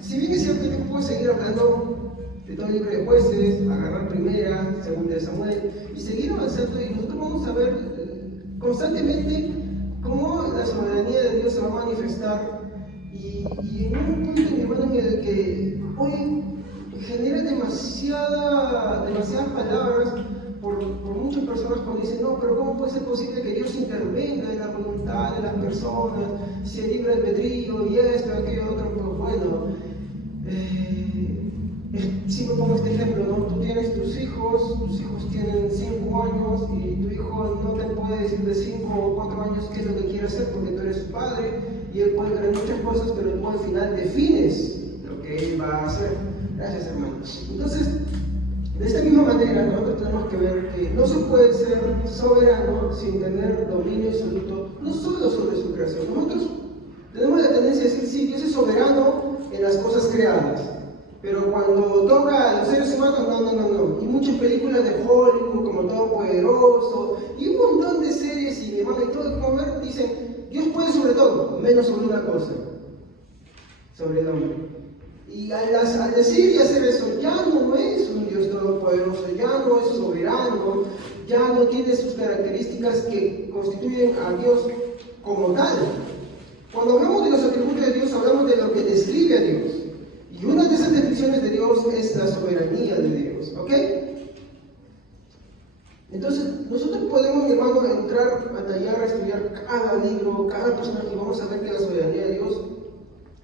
si bien es cierto, yo puedo seguir hablando de todo el libro de Jueces, agarrar Primera, Segunda de Samuel, y seguir avanzando, y nosotros vamos a ver constantemente cómo la soberanía de Dios se va a manifestar, y en un punto, mi hermano, en el que hoy genera demasiadas palabras por muchas personas cuando dicen, no, pero ¿cómo puede ser posible que Dios intervenga en la voluntad de las personas, si el libre albedrío y esto, aquello, otro? Pues bueno, siempre pongo este ejemplo, ¿no? Tú tienes tus hijos tienen 5 años y tu hijo no te puede decir de 5 o 4 años qué es lo que quiere hacer porque tú eres su padre y él puede querer muchas cosas, pero tú al final defines lo que él va a hacer. Gracias, hermanos. Entonces, de esta misma manera, nosotros tenemos que ver que no se puede ser soberano sin tener dominio absoluto, no solo sobre su creación. Nosotros tenemos la tendencia a decir, sí, Dios es soberano en las cosas creadas, pero cuando toca a los seres humanos, no. Y muchas películas de Hollywood, como Todopoderoso, y un montón de series y demás, y todo, como ver, dicen, Dios puede sobre todo, menos sobre una cosa, sobre el hombre. Y al decir y hacer eso, ya no es un Dios todopoderoso, ya no es soberano, ya no tiene sus características que constituyen a Dios como tal. Cuando hablamos de los atributos de Dios, hablamos de lo que describe a Dios. Y una de esas descripciones de Dios es la soberanía de Dios, ¿ok? Entonces, nosotros podemos, mi hermano, entrar a tallar, a estudiar cada libro, cada personaje, y vamos a ver que la soberanía de Dios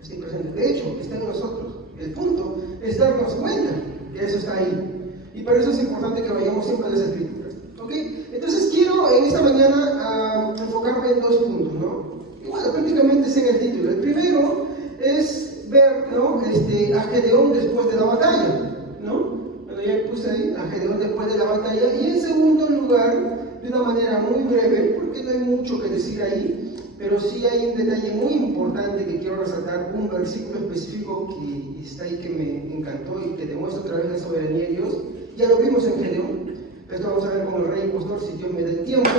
está presente. De hecho, está en nosotros. El punto es darnos cuenta que eso está ahí. Y por eso es importante que vayamos siempre a las Escrituras, ¿ok? Entonces, quiero en esta mañana enfocarme en 2 puntos, ¿no? Y bueno, prácticamente es en el título. El primero es ver, ¿no? A Gedeón después de la batalla, ¿no? Bueno, ya puse ahí a Gedeón después de la batalla. Y en segundo lugar, de una manera muy breve, porque no hay mucho que decir ahí, pero sí hay un detalle muy importante que quiero resaltar, un versículo específico que está ahí que me encantó y que demuestra otra vez la soberanía de Dios. Ya lo vimos en Gedeón, pero esto vamos a ver con el rey impostor si Dios me da el tiempo,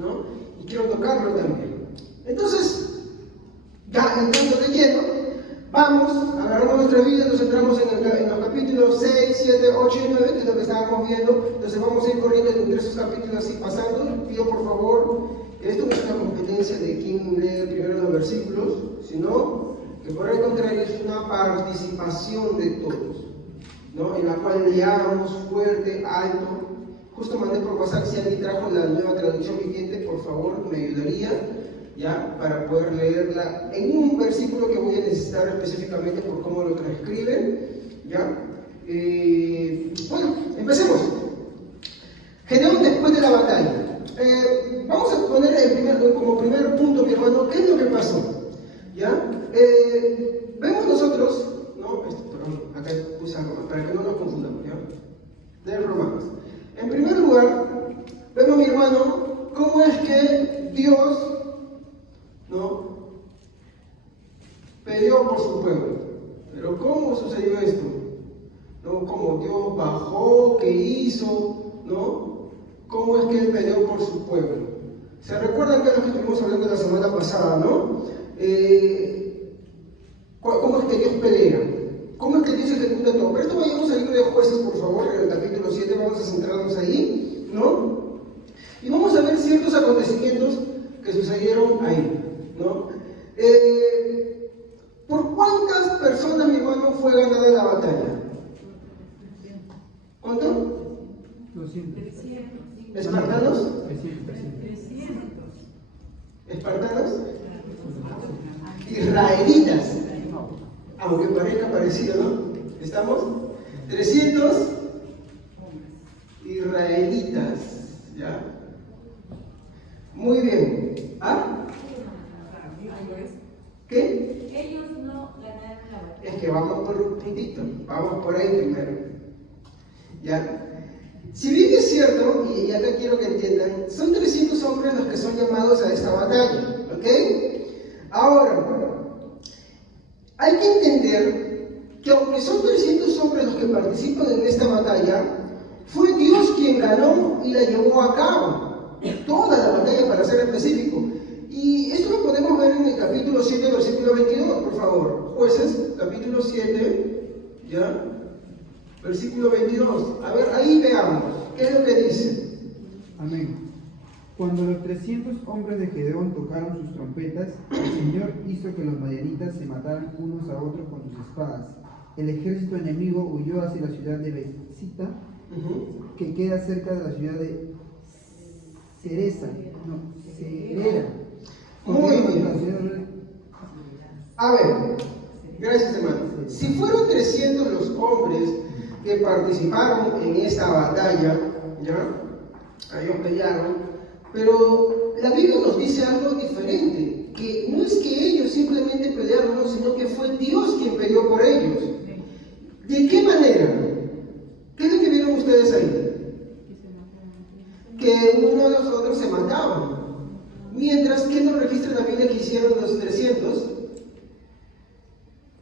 ¿no? Y quiero tocarlo también. Entonces, ya entrando de lleno, vamos, agarramos nuestra Biblia, nos centramos en los capítulos 6, 7, 8 y 9, que es lo que estábamos viendo. Entonces vamos a ir corriendo entre esos capítulos así pasando. Pido por favor, esto no es una competencia de quién lee primero los versículos, sino que por el contrario es una participación de todos, ¿no? En la cual leamos fuerte, alto. Justo mandé por WhatsApp, si alguien trajo la nueva traducción viviente, por favor, me ayudaría, ¿ya? Para poder leerla en un versículo que voy a necesitar específicamente por cómo lo transcriben, ¿ya? Bueno, empecemos. Gedeón después de la batalla. Vamos a poner como primer punto, mi hermano, ¿qué es lo que pasó? ¿Ya? Vemos nosotros, ¿no? Perdón, acá puse algo para que no nos confundamos, ¿ya? De Romanos. En primer lugar, vemos, mi hermano, cómo es que Dios, ¿no? Peleó por su pueblo. Pero ¿cómo sucedió esto? ¿No? ¿Cómo Dios bajó? ¿Qué hizo? ¿No? ¿Cómo es que Él peleó por su pueblo? ¿Se recuerdan que es lo que estuvimos hablando la semana pasada, no? ¿Cómo es que Dios pelea? ¿Cómo es que Dios ejecuta todo? Pero esto vayamos al libro de Jueces, por favor, en el capítulo 7, vamos a centrarnos ahí, ¿no? Y vamos a ver ciertos acontecimientos que sucedieron ahí, ¿no? ¿Por cuántas personas, mi hermano, fue ganada la batalla? ¿Cuánto? 200. ¿Espartanos? 300. ¿Espartanos? Israelitas. Aunque parezca parecido, ¿no? ¿Estamos? 300 israelitas. ¿Ya? Muy bien. ¿Ah? ¿Qué? Ellos no ganaron la batalla. Es que vamos por un puntito. Vamos por ahí primero. ¿Ya? Si bien es cierto, y acá quiero que entiendan, son 300 hombres los que son llamados a esta batalla, ¿ok? Ahora, hay que entender que aunque son 300 hombres los que participan en esta batalla, fue Dios quien ganó y la llevó a cabo, toda la batalla para ser específico. Y esto lo podemos ver en el capítulo 7, versículo 22, por favor. Jueces, capítulo 7, ¿ya? Versículo 22. A ver, ahí veamos. ¿Qué es lo que dice? Amén. Cuando los 300 hombres de Gedeón tocaron sus trompetas, el Señor hizo que los madianitas se mataran unos a otros con sus espadas. El ejército enemigo huyó hacia la ciudad de Betzita, que queda cerca de la ciudad de Cerera. Muy bien. A ver, gracias hermano. Si fueron 300 los hombres que participaron en esta batalla, ¿ya? Ellos pelearon, pero la Biblia nos dice algo diferente, que no es que ellos simplemente pelearon, no, sino que fue Dios quien peleó por ellos. ¿De qué manera? ¿Qué es lo que vieron ustedes ahí? Que uno de los otros se mataban. Mientras que nos registra la Biblia que hicieron los 300,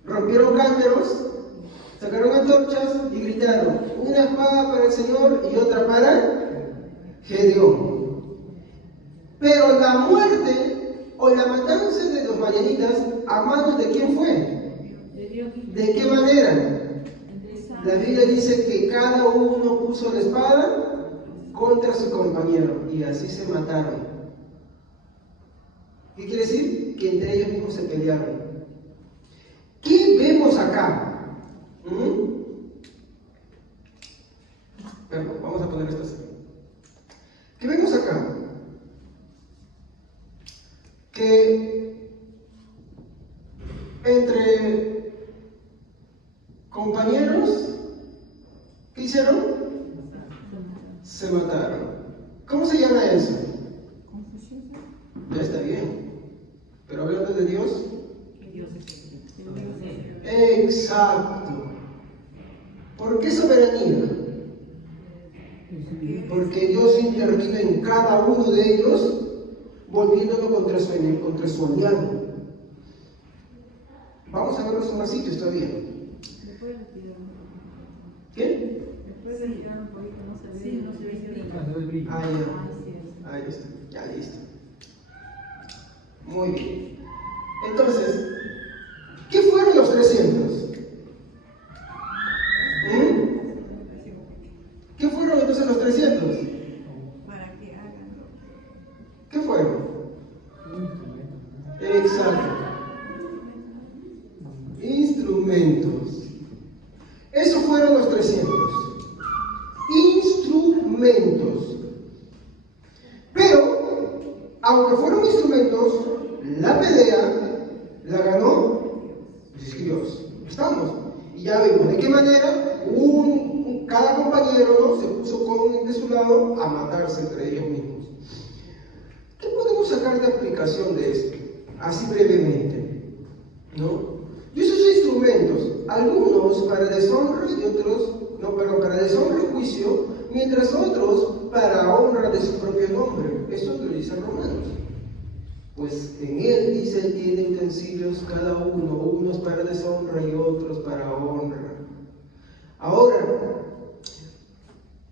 rompieron cántaros, sacaron antorchas y gritaron: una espada para el Señor y otra para Gedeón. Pero la muerte o la matanza de los madianitas, ¿a manos de quién fue? ¿De qué manera? La Biblia dice que cada uno puso la espada contra su compañero y así se mataron. ¿Qué quiere decir? Que entre ellos mismos se pelearon. ¿Qué vemos acá? Perdón, vamos a poner esto así. ¿Qué vemos acá? Que entre compañeros, ¿qué hicieron? Se mataron. ¿Cómo se llama eso? Ya está bien. Pero hablando de Dios. Exacto. ¿Por qué soberanía? Porque Dios intervino en cada uno de ellos, volviéndolo contra su aliado. Vamos a verlos en más sitios todavía. ¿Qué? Ahí está. Ya listo. Muy bien. Entonces, ¿qué fueron los 300? ¿Qué fueron entonces los 300? ¿Qué fueron? Exacto. Instrumentos. Esos fueron los 300. Instrumentos. Pero, aunque fueron instrumentos, la pelea la ganó Dios. ¿Estamos? Y ya vemos de qué manera cada compañero, ¿no?, se puso de su lado a matarse entre ellos mismos. ¿Qué podemos sacar de aplicación de esto? Así brevemente, ¿no? Y esos instrumentos, algunos para deshonra y otros, para deshonra y juicio, mientras otros para honra de su propio nombre. Eso lo dice Romanos. Pues en él dice, tiene utensilios cada uno, unos para deshonra y otros para honra. Ahora,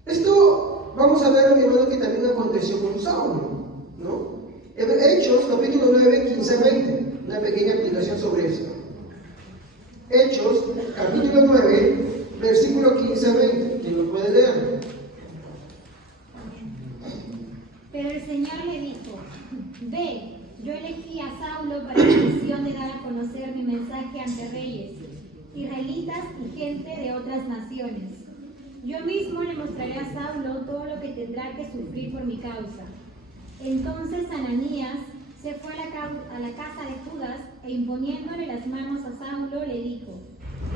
esto vamos a ver, mi hermano, que también aconteció con Saulo, ¿no? Hechos, capítulo 9, 15, 20, una pequeña aplicación sobre esto. Hechos, capítulo 9, versículo 15, 20, ¿quién lo puede leer? Pero el Señor le dijo: ve, yo elegí a Saulo para la misión de dar a conocer mi mensaje ante reyes, israelitas y gente de otras naciones. Yo mismo le mostraré a Saulo todo lo que tendrá que sufrir por mi causa. Entonces Ananías se fue a la casa de Judas e imponiéndole las manos a Saulo le dijo: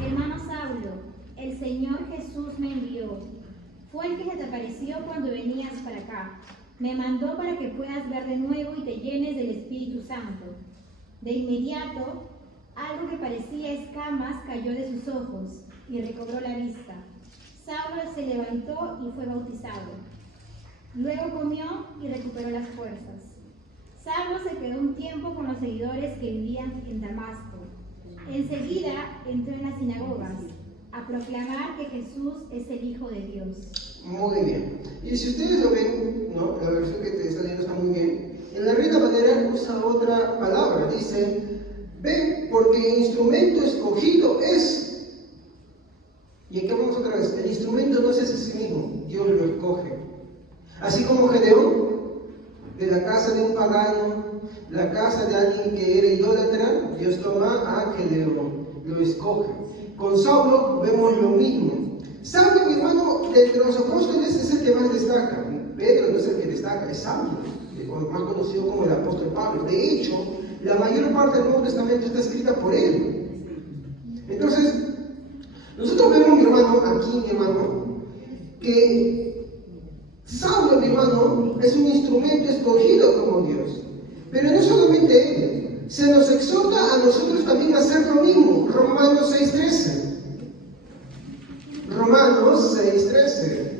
hermano Saulo, el Señor Jesús me envió. Fue el que se te apareció cuando venías para acá. Me mandó para que puedas ver de nuevo y te llenes del Espíritu Santo. De inmediato, algo que parecía escamas cayó de sus ojos y recobró la vista. Saulo se levantó y fue bautizado. Luego comió y recuperó las fuerzas. Saulo se quedó un tiempo con los seguidores que vivían en Damasco. Enseguida entró en las sinagogas a proclamar que Jesús es el Hijo de Dios. Muy bien. Y si ustedes lo ven, ¿no?, la versión que te está leyendo está muy bien. En la Reina Valera usa otra palabra, dice: Ve, porque instrumento escogido es. Y aquí vamos otra vez. El instrumento no se hace a sí mismo, Dios lo escoge. Así como Gedeón, de la casa de un pagano, la casa de alguien que era idólatra, Dios toma a Gedeón, lo escoge. Con Saulo vemos lo mismo. Saulo, mi hermano, de los apóstoles es el que más destaca. Pedro no es el que destaca, es Saulo, más conocido como el apóstol Pablo. De hecho, la mayor parte del Nuevo Testamento está escrita por él. Entonces, nosotros vemos, mi hermano, aquí, mi hermano, que Saulo, mi hermano, es un instrumento escogido como Dios. Pero no solamente él, se nos exhorta a nosotros también a hacer lo mismo. Romanos 6:13. Romanos 6:13.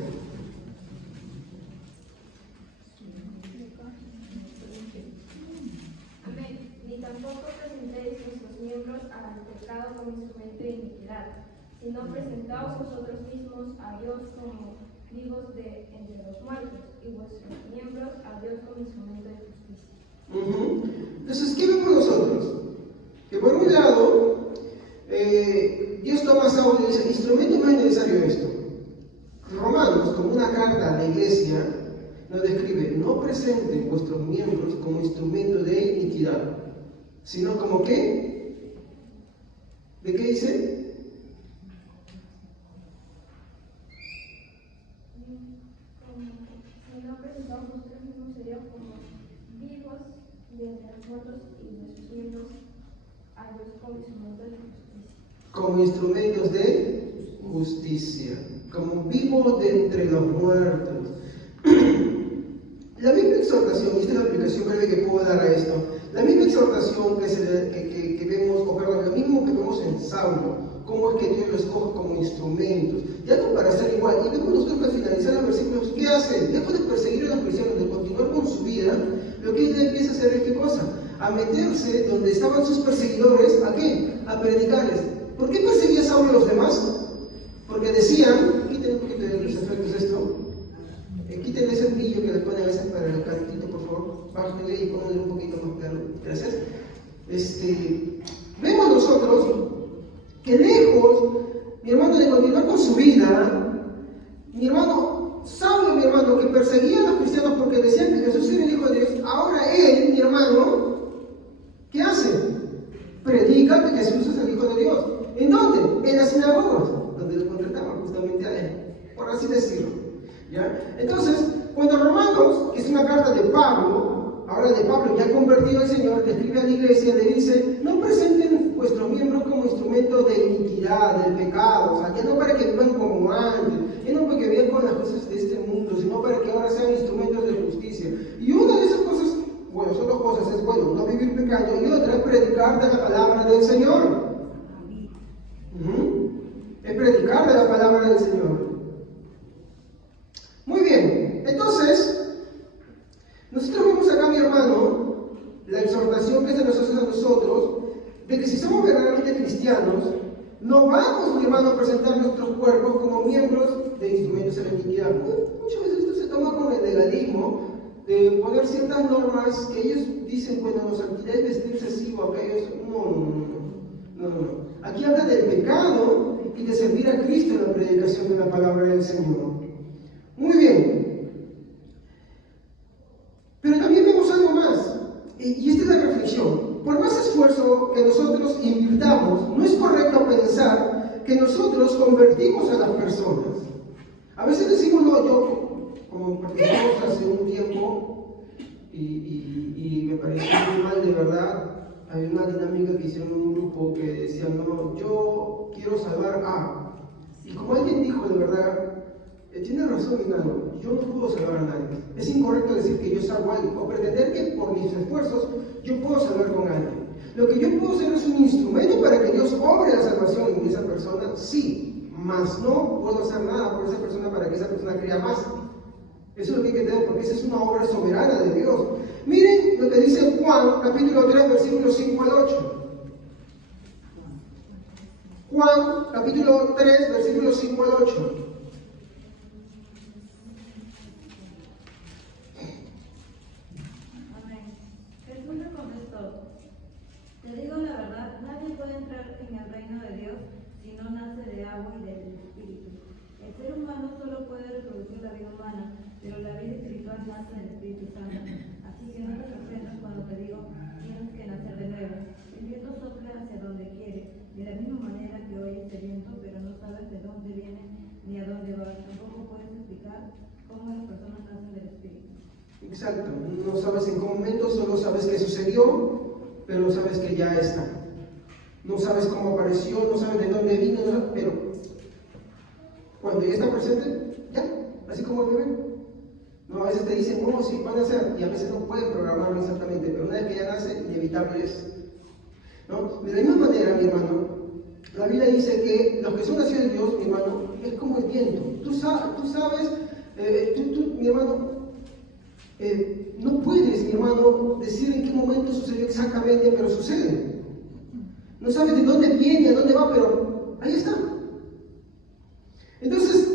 Amén. Ni tampoco presentéis vuestros miembros al pecado como instrumento de iniquidad, sino presentaos vosotros mismos a Dios como vivos de entre los muertos, y vuestros miembros a Dios como instrumento de justicia. Entonces, ¿qué vemos nosotros? Que por un lado, Dios toma a Saulo y dice, instrumento no es necesario esto. Romanos, como una carta a la iglesia, nos describe, no presenten vuestros miembros como instrumento de iniquidad, sino como ¿qué? ¿De qué dice? Si no presentaos vosotros mismos sería como vivos de entre los muertos y vuestros miembros a Dios como instrumento de justicia. Como instrumentos de justicia, como vivos de entre los muertos. La misma exhortación, y esta es la aplicación breve que puedo dar a esto, la misma exhortación que vemos, o perdón, lo mismo que vemos en Saulo, cómo es que Dios lo escoge como instrumentos, ya no para ser igual, y vemos nosotros que al finalizar los versículos, ¿qué hace? Después de perseguir a los cristianos, de continuar con su vida, lo que él empieza a hacer es ¿qué cosa? A meterse donde estaban sus perseguidores, ¿a qué? A predicarles. ¿Por qué perseguía Saulo a los demás? Porque decían, quiten un poquito de los efectos esto, quiten ese brillo que le ponen a veces para el cantito, por favor, bájenle y pónganle un poquito más claro, gracias. Vemos nosotros que lejos, mi hermano, de continuar con su vida, mi hermano, Saulo, mi hermano, que perseguía a los cristianos porque decían que Jesús era el Hijo de Dios, ahora él, mi hermano, ¿qué hace? Predica que Jesús es el Hijo de Dios. ¿En dónde? En las sinagogas, donde lo contrataban justamente a él, por así decirlo. ¿Ya? Entonces, cuando Romanos, que es una carta de Pablo, ahora de Pablo ya convertido al Señor, le escribe a la iglesia, le dice, no presenten vuestros miembros como instrumento de iniquidad, del pecado, o sea, ya no para que vivan como antes, ya no para que vivan con las cosas de este mundo, sino para que ahora sean instrumentos de justicia. Y una de esas cosas, bueno, son dos cosas, es bueno, no vivir pecando, y otra es predicar de la palabra del Señor. Es predicar de la palabra del Señor. Muy bien, entonces, nosotros vemos acá, mi hermano, la exhortación que se nos hace a nosotros, de que si somos verdaderamente cristianos, no vamos, mi hermano, a presentar nuestros cuerpos como miembros de instrumentos de la iniquidad. Muchas veces esto se toma con el legalismo, de poner ciertas normas que ellos dicen, bueno, nos alquiláis vestirse así o aquello. No. Aquí habla del pecado y de servir a Cristo en la predicación de la palabra del Señor. Muy bien. Pero también vemos algo más, y esta es la reflexión. Por más esfuerzo que nosotros invirtamos, no es correcto pensar que nosotros convertimos a las personas. A veces decimos, no, yo, como participamos hace un tiempo, y me pareció muy mal de verdad, había una dinámica que hicieron en un grupo que decía, no, yo quiero salvar a. Y como alguien dijo de verdad, tiene razón en algo, yo no puedo salvar a nadie. Es incorrecto decir que yo salvo a alguien o pretender que por mis esfuerzos yo puedo salvar con alguien. Lo que yo puedo hacer es un instrumento para que Dios obre la salvación en esa persona, sí, mas no puedo hacer nada por esa persona para que esa persona crea más. Eso es lo que hay que entender, porque esa es una obra soberana de Dios. Miren lo que dice Juan, capítulo 3, versículos 5 al 8. Juan, capítulo 3, versículos 5 al 8. Amén. Jesús le contestó, te digo la verdad, ser humano solo puede reproducir la vida humana, pero la vida espiritual nace del Espíritu Santo. Así que no te sorprendas cuando te digo, tienes que nacer de nuevo. El viento sopla hacia donde quiere, de la misma manera que oyes el viento, pero no sabes de dónde viene ni a dónde va. Tampoco puedes explicar cómo las personas nacen del Espíritu. Exacto, no sabes en qué momento, solo sabes que sucedió, pero no sabes que ya está. No sabes cómo apareció, no sabes de dónde vino, pero cuando ya está presente, ya, así como el bebé. No, a veces te dicen, no, sí, van a ser, y a veces no pueden programarlo exactamente, pero una vez que ya nace, inevitable es. ¿No? De la misma manera, mi hermano, la Biblia dice que los que son nacidos de Dios, mi hermano, es como el viento. Tú sabes, mi hermano, no puedes, mi hermano, decir en qué momento sucedió exactamente, pero sucede. No sabes de dónde viene, a dónde va, pero ahí está. Entonces,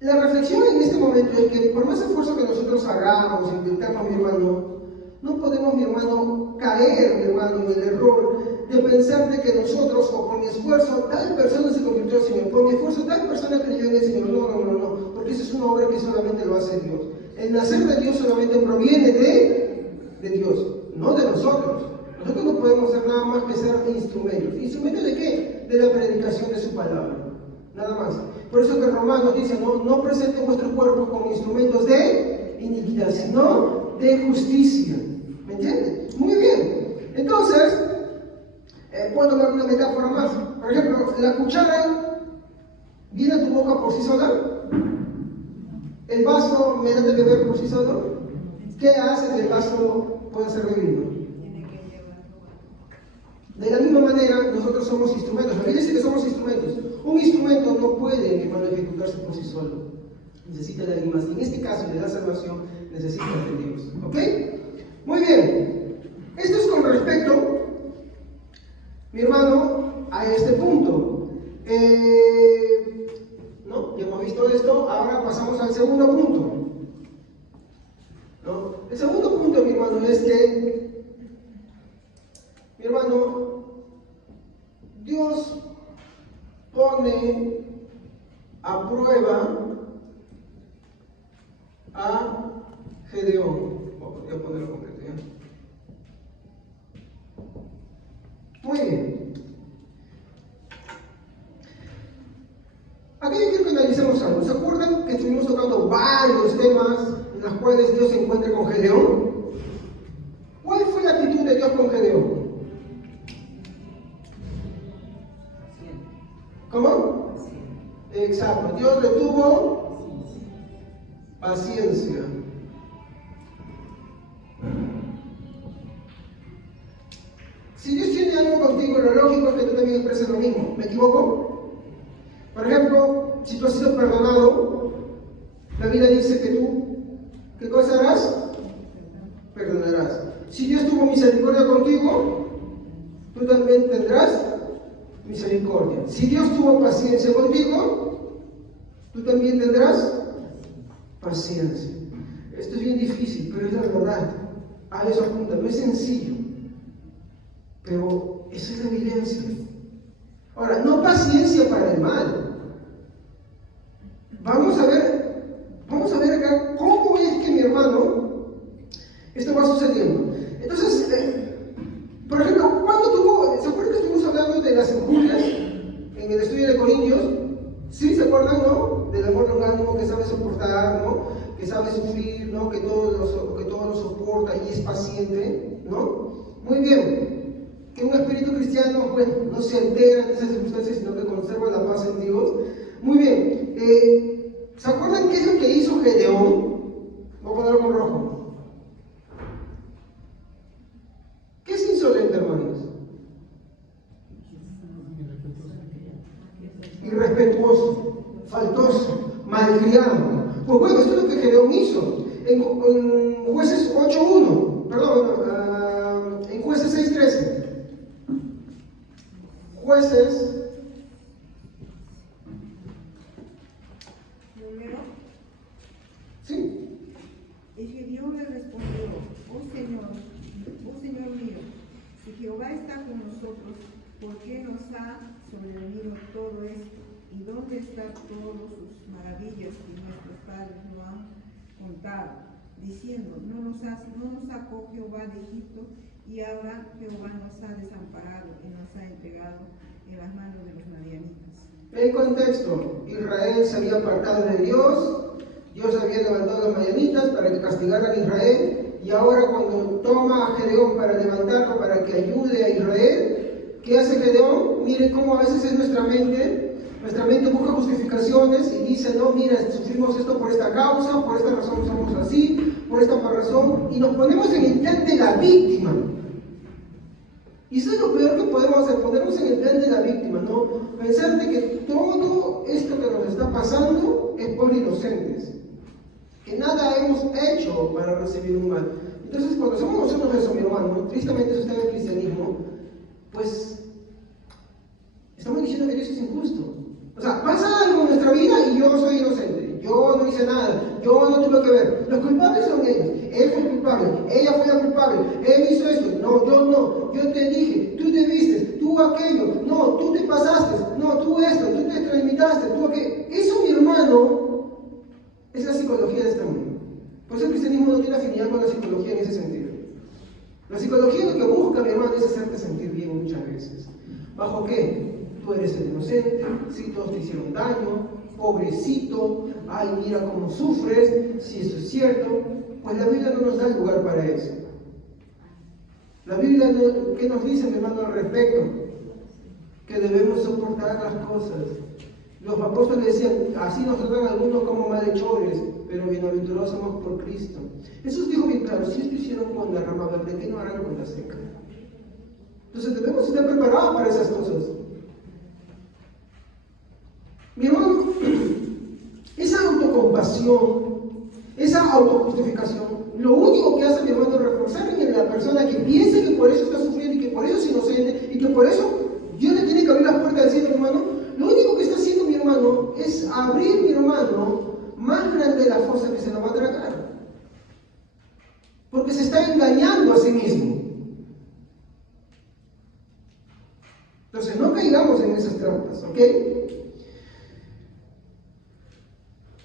la reflexión en este momento es que por más esfuerzo que nosotros hagamos, intentamos, mi hermano, no podemos, mi hermano, caer, mi hermano, en el error de pensar de que nosotros, o por mi esfuerzo, tal persona se convirtió al Señor, por mi esfuerzo, tal persona creyó en el Señor. No, porque eso es una obra que solamente lo hace Dios. El nacer de Dios solamente proviene de Dios, no de nosotros. Nosotros no podemos ser nada más que ser instrumentos. ¿Instrumentos de qué? De la predicación de su palabra. Nada más. Por eso que Romanos dice, no presenten vuestros cuerpos como instrumentos de iniquidad, sino de justicia. ¿Me entiendes? Muy bien. Entonces, puedo tomar una metáfora más. Por ejemplo, la cuchara viene a tu boca por sí sola. El vaso me da de beber por sí solo. ¿Qué hace que el vaso pueda ser bebido? De la misma manera, nosotros somos instrumentos. La Biblia dice que somos instrumentos. Un instrumento no puede, mi hermano, ejecutarse por sí solo. Necesita de alguien más. En este caso, de la salvación, necesita de Dios. ¿Ok? Muy bien. Esto es con respecto, mi hermano, a este punto. ¿No? Ya hemos visto esto. Ahora pasamos al segundo punto. ¿No? El segundo punto, mi hermano, es que, mi hermano, Dios pone a prueba a Gedeón. Voy a ponerlo completo, ¿ya? Muy bien. Aquí yo quiero que analicemos algo. ¿Se acuerdan que estuvimos tocando varios temas en los cuales Dios se encuentra con Gedeón? ¿Cuál fue la actitud de Dios con Gedeón? ¿Cómo? Exacto. Dios le tuvo paciencia. Si Dios tiene algo contigo, lo lógico es que tú también expreses lo mismo. ¿Me equivoco? Por ejemplo, si tú has sido perdonado, la Biblia dice que tú, ¿qué cosa harás? Perdonarás. Si Dios tuvo misericordia contigo, tú también tendrás misericordia. Si Dios tuvo paciencia contigo, tú también tendrás paciencia. Esto es bien difícil, pero es la verdad. A eso apunta, no es sencillo, pero esa es la evidencia. Ahora, no paciencia para el mal. Vamos a ver acá cómo es que, mi hermano, esto va sucediendo. Entonces, por ejemplo, ¿se acuerdan que estuvimos hablando de las injurias en el estudio de Corintios? ¿Sí se acuerdan, no? Del amor longánimo que sabe soportar, ¿no? Que sabe sufrir, ¿no? Que todo lo soporta y es paciente, ¿no? Muy bien. Que un espíritu cristiano, bueno, no se altera en esas circunstancias, sino que conserva la paz en Dios. Muy bien. ¿Se acuerdan qué es lo que hizo Gedeón? Voy a ponerlo con rojo. ¿Qué es insolente, hermanos? Irrespetuoso, faltoso, malcriado. Pues bueno, esto es lo que Gedeón hizo. En Jueces 8.1, perdón, en Jueces 6.13. Jueces. Sí. Y Gedeón le respondió, oh Señor mío, si Jehová está con nosotros, ¿por qué nos ha sobrevenido todo esto? ¿Y dónde están todas sus maravillas que nuestros padres no han contado? Diciendo, no nos sacó Jehová de Egipto, y ahora Jehová nos ha desamparado y nos ha entregado en las manos de los madianitas. En contexto, Israel se había apartado de Dios, Dios había levantado a los madianitas para que castigaran a Israel, y ahora cuando toma a Gedeón para levantarlo, para que ayude a Israel, ¿qué hace Gedeón? Mire cómo a veces es nuestra mente busca justificaciones y dice, no, mira, sufrimos esto por esta causa, por esta razón somos así, por esta razón, y nos ponemos en el plan de la víctima. Y eso es lo peor que podemos hacer, ponernos en el plan de la víctima, ¿no? Pensar de que todo esto que nos está pasando es por inocentes, que nada hemos hecho para recibir un mal. Entonces, cuando somos nosotros eso, mi hermano, tristemente eso está en el cristianismo, pues estamos diciendo que Dios es injusto. O sea, pasa algo en nuestra vida y yo soy inocente, yo no hice nada, yo no tuve que ver. Los culpables son ellos, él fue el culpable, ella fue la culpable, él hizo esto, no, yo te dije, tú te viste, tú aquello, no, tú te pasaste, no, tú esto, tú te transmitaste, tú aquello. Eso, mi hermano, es la psicología de este mundo. Por eso el cristianismo no tiene afinidad con la psicología en ese sentido. La psicología lo que busca, mi hermano, es hacerte sentir bien muchas veces. ¿Bajo qué? Tú eres el inocente, si todos te hicieron daño, pobrecito, ay, mira cómo sufres, si eso es cierto. Pues la Biblia no nos da lugar para eso. La Biblia, ¿qué nos dice, mi hermano, al respecto? Que debemos soportar las cosas. Los apóstoles decían, así nos tratan algunos como malhechores, pero bienaventurados somos por Cristo. Jesús dijo bien claro, si esto hicieron con la rama verde, ¿qué no harán con la seca? Entonces debemos estar preparados para esas cosas. Mi hermano, esa autocompasión, esa autojustificación, lo único que hace, mi hermano, es reforzar en la persona que piensa que por eso está sufriendo y que por eso es inocente y que por eso Dios le tiene que abrir las puertas del cielo, mi hermano. Lo único que está haciendo, mi hermano, es abrir, mi hermano, más grande la fosa que se la va a tragar. Porque se está engañando a sí mismo. Entonces, no caigamos en esas trampas, ¿ok?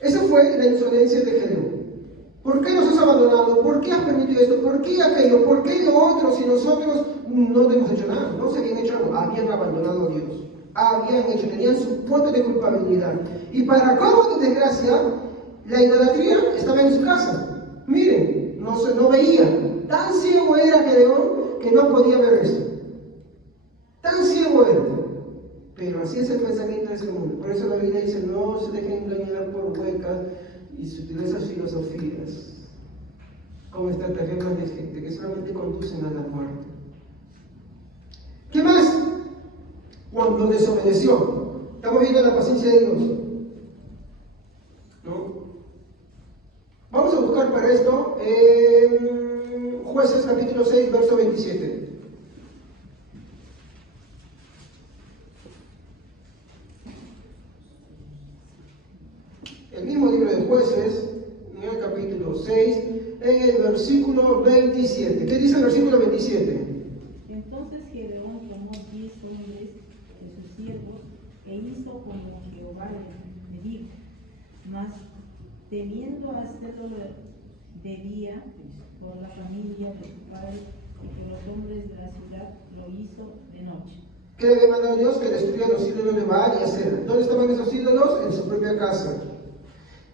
Esa fue la insolencia de Gedeón. ¿Por qué nos has abandonado? ¿Por qué has permitido esto? ¿Por qué aquello? ¿Por qué lo otro? Si nosotros no hemos hecho nada, no se habían hecho algo, habían abandonado a Dios. Tenían su cuota de culpabilidad. Y para colmo de desgracia, la idolatría estaba en su casa. Miren, no veía. Tan ciego era Gedeón que no podía ver eso. Tan ciego era. Pero así es el pensamiento de este mundo. Por eso la Biblia dice, no se dejen engañar por huecas y sutilezas filosofías, con estratagemas de gente que solamente conducen a la muerte. ¿Qué más? Cuando desobedeció. Estamos viendo la paciencia de Dios, ¿no? Vamos a buscar para esto Jueces capítulo 6, verso 27. El mismo libro de Jueces, en el capítulo 6, en el versículo 27. ¿Qué dice el versículo 27? Entonces Gedeón tomó 10 hombres de sus siervos e hizo como Jehová le dijo, mas temiendo hacerlo de día por la familia de su padre y por los hombres de la ciudad, lo hizo de noche. ¿Qué le había mandado Dios? Que destruya los ídolos de Baal y Acera. ¿Dónde estaban esos ídolos? En su propia casa.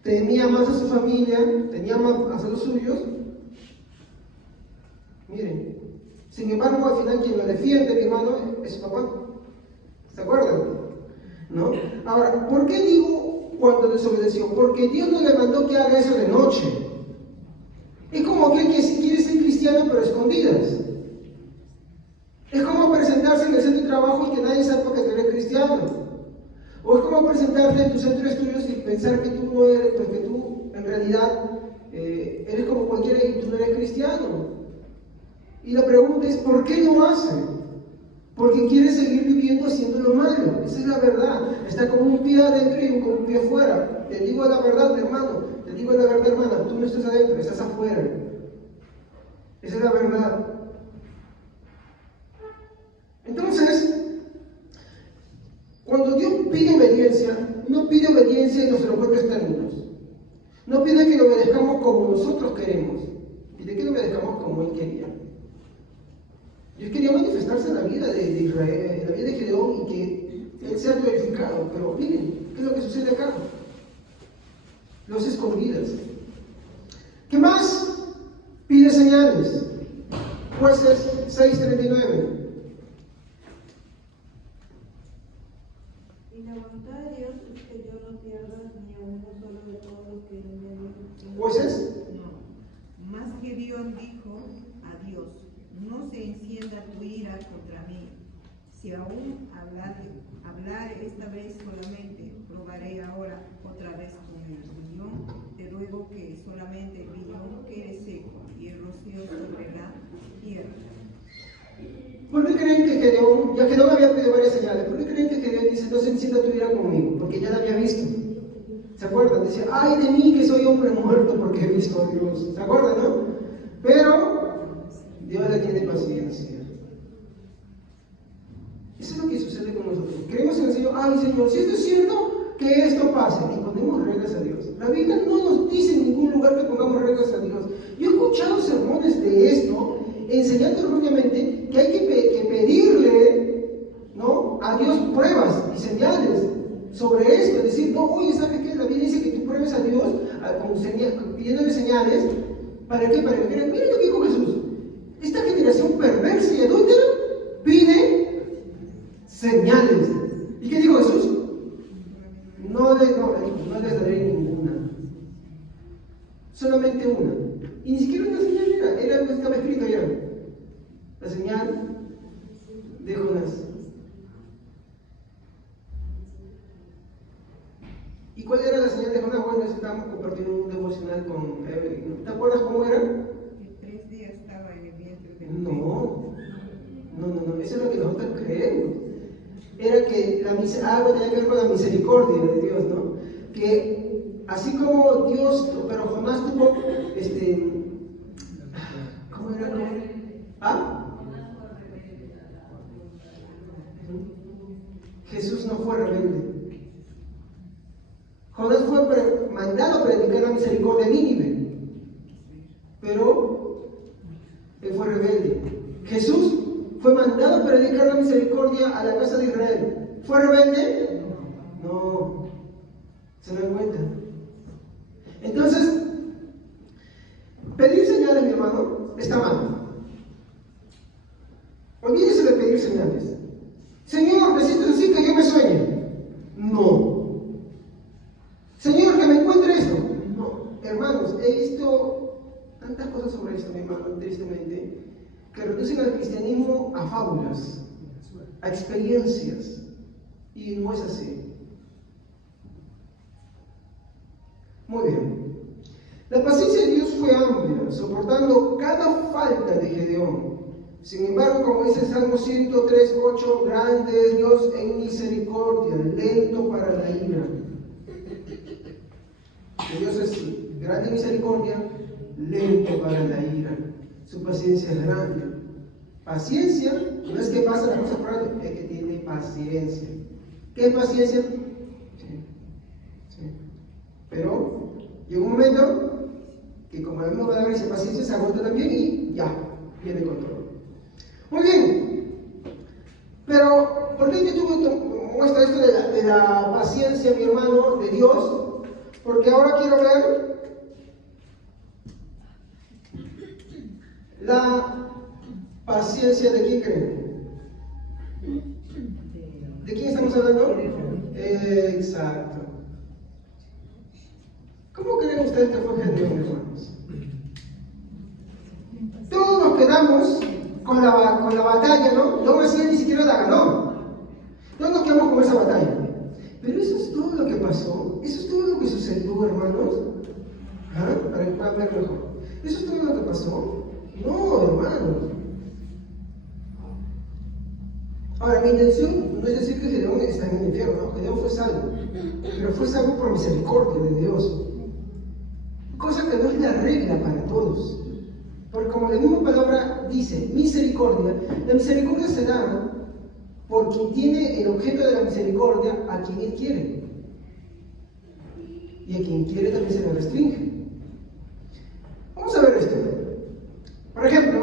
Temía más a su familia, tenía más a los suyos. Miren, sin embargo, al final quien lo defiende, mi hermano, es su papá. ¿Se acuerdan? ¿No? Ahora, ¿por qué digo cuando desobedeció? Porque Dios no le mandó que haga eso de noche. Es como aquel que quiere ser cristiano pero a escondidas. Es como presentarse en el centro de trabajo y que nadie sepa que tú eres cristiano. O es como presentarte en tu centro de estudios y pensar que tú no eres, pues que tú en realidad eres como cualquiera y tú no eres cristiano. Y la pregunta es, ¿por qué lo hace? Porque quiere seguir viviendo haciendo lo malo. Esa es la verdad. Está con un pie adentro y con un pie afuera. Te digo la verdad, mi hermano. Te digo la verdad, hermana. Tú no estás adentro, estás afuera. Esa es la verdad. Entonces, cuando Dios pide obediencia en nuestros propios términos. No pide que lo obedezcamos como nosotros queremos. Pide que lo obedezcamos como Él quería. Dios quería manifestarse en la vida de Israel, en la vida de Gedeón, y que Él sea glorificado. Pero miren, ¿qué es lo que sucede acá? Los escondidas. ¿Qué más? Pide señales. Jueces 6:39. Y la voluntad de Dios es que yo no pierda ni a uno solo de todos los que en medio. ¿Jueces? No. Más que Dios dijo a Dios: no se encienda tu ira contra mí. Si aún hablar esta vez solamente, probaré ahora otra vez con el riñón. Te ruego que solamente el riñón quede seco y el rocío sobre la tierra. ¿Por qué creen que Gedeón, ya Gedeón había pedido varias señales, por qué creen que Gedeón dice, no se encienda tu ira conmigo? Porque ya la había visto. ¿Se acuerdan? Decía, ay de mí que soy hombre muerto porque he visto a Dios. ¿Se acuerdan, no? Pero Dios le tiene paciencia. Eso es lo que sucede con nosotros. Creemos en el Señor, ay Señor, si esto es cierto, que esto pase. Y ponemos reglas a Dios. La Biblia no nos dice en ningún lugar que pongamos reglas a Dios. Yo he escuchado sermones de esto, enseñando erróneamente que hay que pedirle, ¿no?, a Dios pruebas y señales sobre esto. Es decir, no, oye, ¿sabes qué? La Biblia dice que tú pruebes a Dios pidiéndole señales. ¿Para qué? Para que crean. Miren lo que dijo Jesús. Esta generación perversa y adúltera pide señales. ¿Y qué dijo Jesús? No les daré ninguna. Solamente una. Y ni siquiera una señal era lo que estaba escrito ya. La señal de Jonás. ¿Y cuál era la señal de Jonás? Bueno, estábamos compartiendo un devocional con Evelyn. ¿Te acuerdas cómo era? Que 3 días estaba en el vientre de No, eso es lo que nosotros creemos. Era que algo tenía que ver con la misericordia de Dios, ¿no? Que así como Dios, pero Jonás tuvo, ¿cómo era? ¿Ah? Jesús no fue rebelde. Jonás fue mandado a predicar la misericordia a Nínive, pero él fue rebelde. Jesús fue mandado a predicar la misericordia a la casa de Israel. ¿Fue rebelde? No. ¿Se dan cuenta? Entonces, pedir señales, mi hermano, está mal. Olvídese de pedir señales. Señor, necesito decir que yo me sueñe. No. Señor, que me encuentre esto. No. Hermanos, he visto tantas cosas sobre esto, mi hermano, tristemente, que reducen al cristianismo a fábulas, a experiencias, y no es así. Muy bien. La paciencia de Dios fue amplia, soportando cada falta de Gedeón. Sin embargo, como dice el Salmo 103:8, grande es Dios en misericordia, lento para la ira. Que Dios es grande en misericordia, lento para la ira. Su paciencia es grande. Paciencia no es que pasa las cosas por alto, es que tiene paciencia. ¿Qué es paciencia? Sí. Pero llega un momento que, como la misma palabra dice, paciencia se agota también y ya, viene el control. Muy bien. Pero, ¿por qué yo muestra esto de la paciencia, mi hermano, de Dios? Porque ahora quiero ver la paciencia de quién creen. ¿De quién estamos hablando? Exacto. ¿Cómo creen ustedes que fue Gedeón, hermanos? Todos nos quedamos con la batalla, ¿no? No así ni siquiera la ganó. Todos nos quedamos con esa batalla. Pero eso es todo lo que pasó. Eso es todo lo que sucedió, hermanos. ¿Ah? Para que puedan ver mejor. ¿Eso es todo lo que pasó? No, hermanos. Ahora, mi intención no es decir que Gedeón está en el infierno, no, Gedeón fue salvo, pero fue salvo por misericordia de Dios, cosa que no es la regla para todos, porque como la misma palabra dice, misericordia, la misericordia se da por quien tiene el objeto de la misericordia misericordia a quien Él quiere. Y a quien quiere también se le restringe. Vamos a ver esto. Por ejemplo,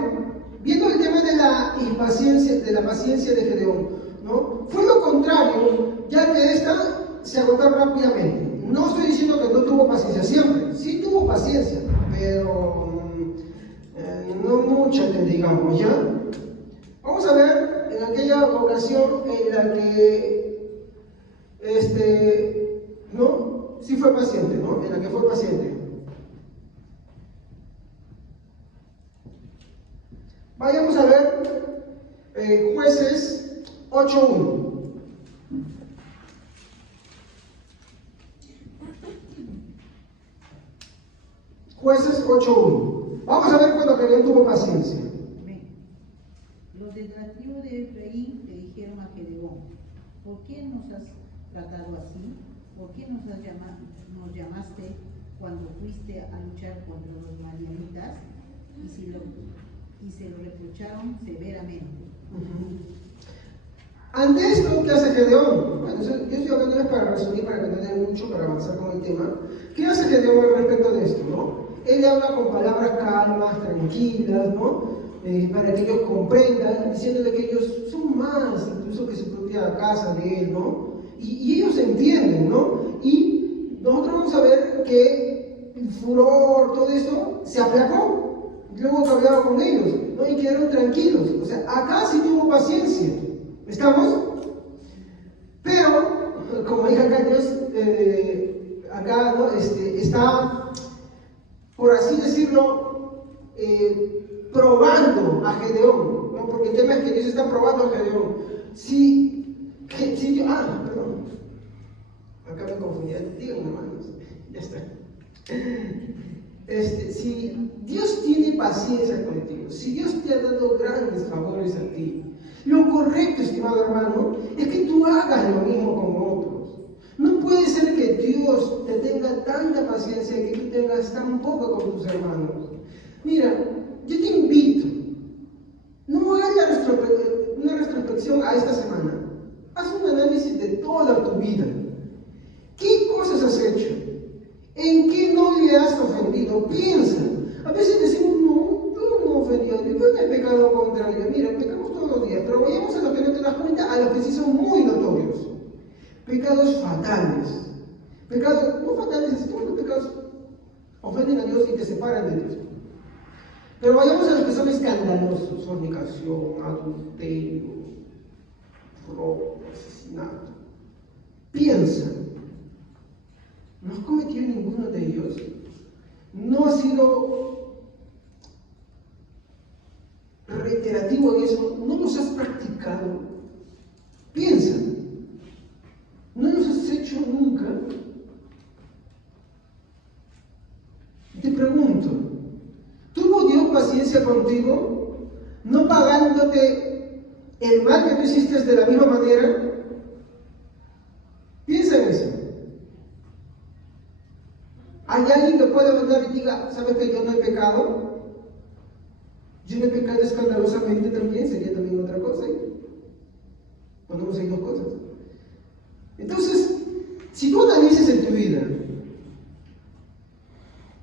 viendo el tema de la impaciencia, de la paciencia de Gedeón, ¿no? Fue lo contrario, ya que esta se agotó rápidamente. No estoy diciendo que no tuvo paciencia siempre, sí tuvo paciencia, pero no mucha, que digamos, ¿ya? Vamos a ver en aquella ocasión en la que, ¿no? Sí fue paciente, ¿no? En la que fue paciente. Vayamos a ver Jueces 8:1. Jueces 8:1. Vamos a ver cuando Gedeón tuvo paciencia. Amén. Los de la tribu de Efraín le dijeron a Gedeón: ¿por qué nos has tratado así? ¿Por qué nos llamaste cuando fuiste a luchar contra los madianitas? Y se lo reprocharon severamente. Ante esto, ¿qué hace Gedeón? Bueno, yo estoy hablando para resumir, para que no dé mucho, para avanzar con el tema. ¿Qué hace Gedeón al respecto de esto, no? Él habla con palabras calmas, tranquilas, ¿no? Para que ellos comprendan, diciéndole que ellos son más, incluso que su propia casa de él, ¿no? Y ellos entienden, ¿no? Y nosotros vamos a ver que el furor, todo esto, se aplacó. Luego que hablaba con ellos, ¿no? Y quedaron tranquilos. O sea, acá sí tuvo paciencia. ¿Estamos? Pero, como dije acá, Dios, acá, ¿no? Está, por así decirlo, probando a Gedeón, ¿no? Porque el tema es que Dios está probando a Gedeón. Perdón. Acá me confundí. Díganme, hermanos. Ya está. Si Dios tiene paciencia contigo, si Dios te ha dado grandes favores a ti, lo correcto, estimado hermano, es que tú hagas lo mismo con otros. No puede ser que Dios te tenga tanta paciencia que tú tengas tan poco con tus hermanos. Mira, yo te invito, no hagas una retrospección a esta semana. Haz un análisis de toda tu vida. ¿Qué cosas has hecho? ¿En qué no le has ofendido? Piensa. A veces decimos, no, yo no ofendí a Dios, yo no he pecado contra Dios. Mira, pecamos todos los días, pero vayamos a los que no te das cuenta, a los que sí son muy notorios. Pecados fatales. Pecados, no fatales, todos los pecados ofenden a Dios y te separan de Dios. Pero vayamos a los que son escandalosos: fornicación, adulterio, robo, asesinato. Piensa. ¿No has cometido ninguno de ellos? ¿No has sido reiterativo en eso? ¿No los has practicado? Piensa. ¿No los has hecho nunca? Te pregunto, ¿tuvo Dios paciencia contigo? ¿No pagándote el mal que tú hiciste de la misma manera? Piensa en eso. ¿Hay alguien que pueda venir y diga, ¿sabes que yo no he pecado? Yo no he pecado escandalosamente también, sería también otra cosa. Ponemos ahí dos cosas. Entonces, si tú analizas en tu vida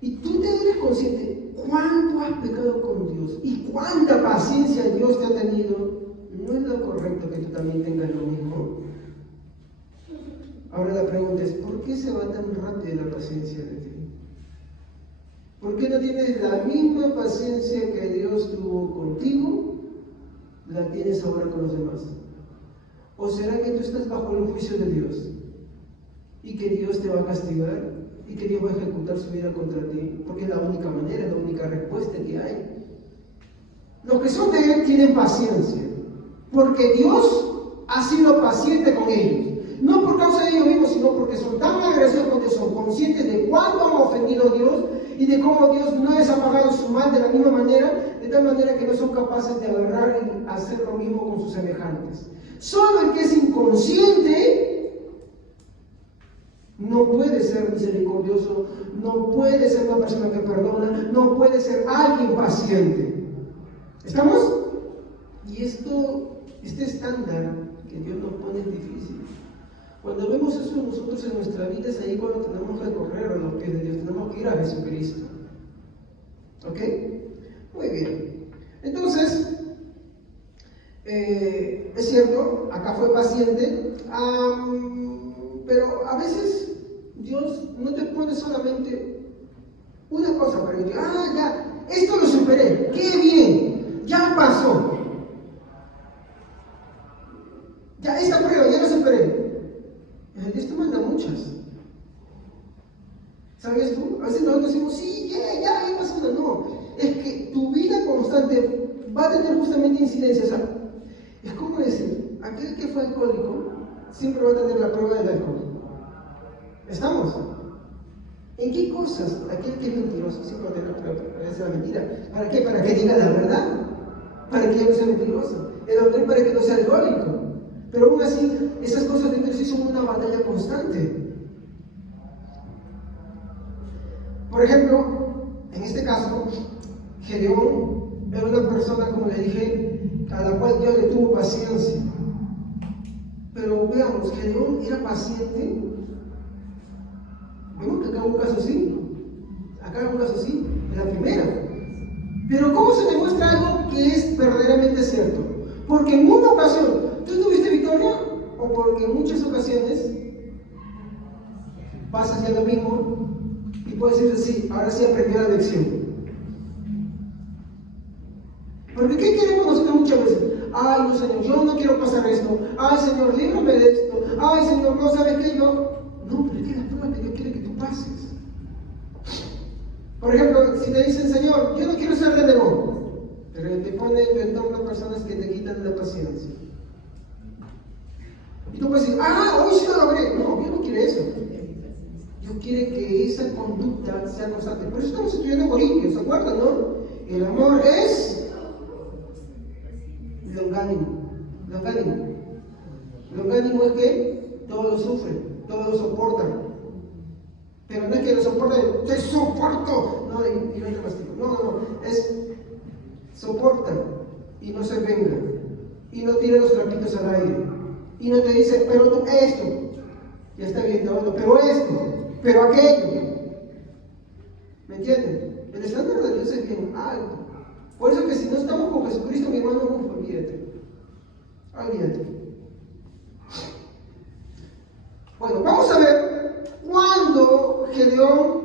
y tú te eres consciente cuánto has pecado con Dios y cuánta paciencia Dios te ha tenido, ¿no es lo correcto que tú también tengas lo mismo? Ahora la pregunta es, ¿por qué se va tan rápido la paciencia de ti? ¿Por qué no tienes la misma paciencia que Dios tuvo contigo, la tienes ahora con los demás? ¿O será que tú estás bajo el juicio de Dios y que Dios te va a castigar y que Dios va a ejecutar su vida contra ti? Porque es la única manera, es la única respuesta que hay. Los que son de Él tienen paciencia, porque Dios ha sido paciente con ellos. No por causa de ellos mismos, sino porque son tan agresivos, porque son conscientes de cuánto han ofendido a Dios y de cómo Dios no les ha pagado su mal de la misma manera, de tal manera que no son capaces de agarrar y hacer lo mismo con sus semejantes. Solo el que es inconsciente no puede ser misericordioso, no puede ser una persona que perdona, no puede ser alguien paciente. ¿Estamos? Y este estándar que Dios nos pone es difícil. Cuando vemos eso nosotros en nuestra vida, es ahí cuando tenemos que correr a los pies de Dios, tenemos que ir a Jesucristo. ¿Ok? Muy bien. Entonces, es cierto, acá fue paciente, pero a veces Dios no te pone solamente una cosa para que digas, ya, esto lo superé, qué bien, ya pasó. Ya, esta prueba, ya la superé. Dios te manda muchas. ¿Sabías tú? A veces nosotros decimos, sí, ya pasó una. No, es que tu vida constante va a tener justamente incidencias. O sea, es como decir, aquel que fue alcohólico siempre va a tener la prueba del alcohol. ¿Estamos? ¿En qué cosas aquel que es mentiroso siempre va a tener la prueba de la mentira? ¿Para qué? Para que diga la verdad. Para que no sea mentiroso. El otro para que no sea alcohólico. Pero aún así, esas cosas dentro de sí son una batalla constante. Por ejemplo, en este caso, Gedeón era una persona, como le dije, a la cual Dios le tuvo paciencia. Pero veamos, Gedeón era paciente. Vemos que acá hubo un caso así. Acá hubo un caso así, en la primera. Pero ¿cómo se demuestra algo que es verdaderamente cierto? Porque en una ocasión tú tuviste victoria, o porque en muchas ocasiones pasa hacia lo mismo y puedes decir, sí, ahora sí aprendió la lección. Porque ¿qué queremos nosotros muchas veces? Ay, no, Señor, yo no quiero pasar esto. Ay, Señor, líbrame de esto. Ay, Señor, no sabes qué yo. No, pero es que la prueba que Dios quiere que tú pases. Por ejemplo, si te dicen, Señor, yo no quiero ser de nuevo, pero te pone en tu entorno personas que te quitan la paciencia. Y tú puedes decir, hoy sí lo logré. No, Dios no quiere eso. Dios quiere que esa conducta sea constante. Por eso estamos estudiando Corintios, ¿se acuerdan, no? El amor es longánimo. Longánimo es que todo lo sufre, todo lo soporta. Pero no es que lo soporte, te soporto. No, y no te castigo. No. Es soporta y no se venga. Y no tira los trapitos al aire. Y no te dice, pero tú esto. Ya está bien todo, pero esto, pero aquello. ¿Me entienden? El estándar de Dios es bien alto. Por eso que si no estamos con Jesucristo, mi hermano, olvídate. Bueno, vamos a ver cuando Gedeón,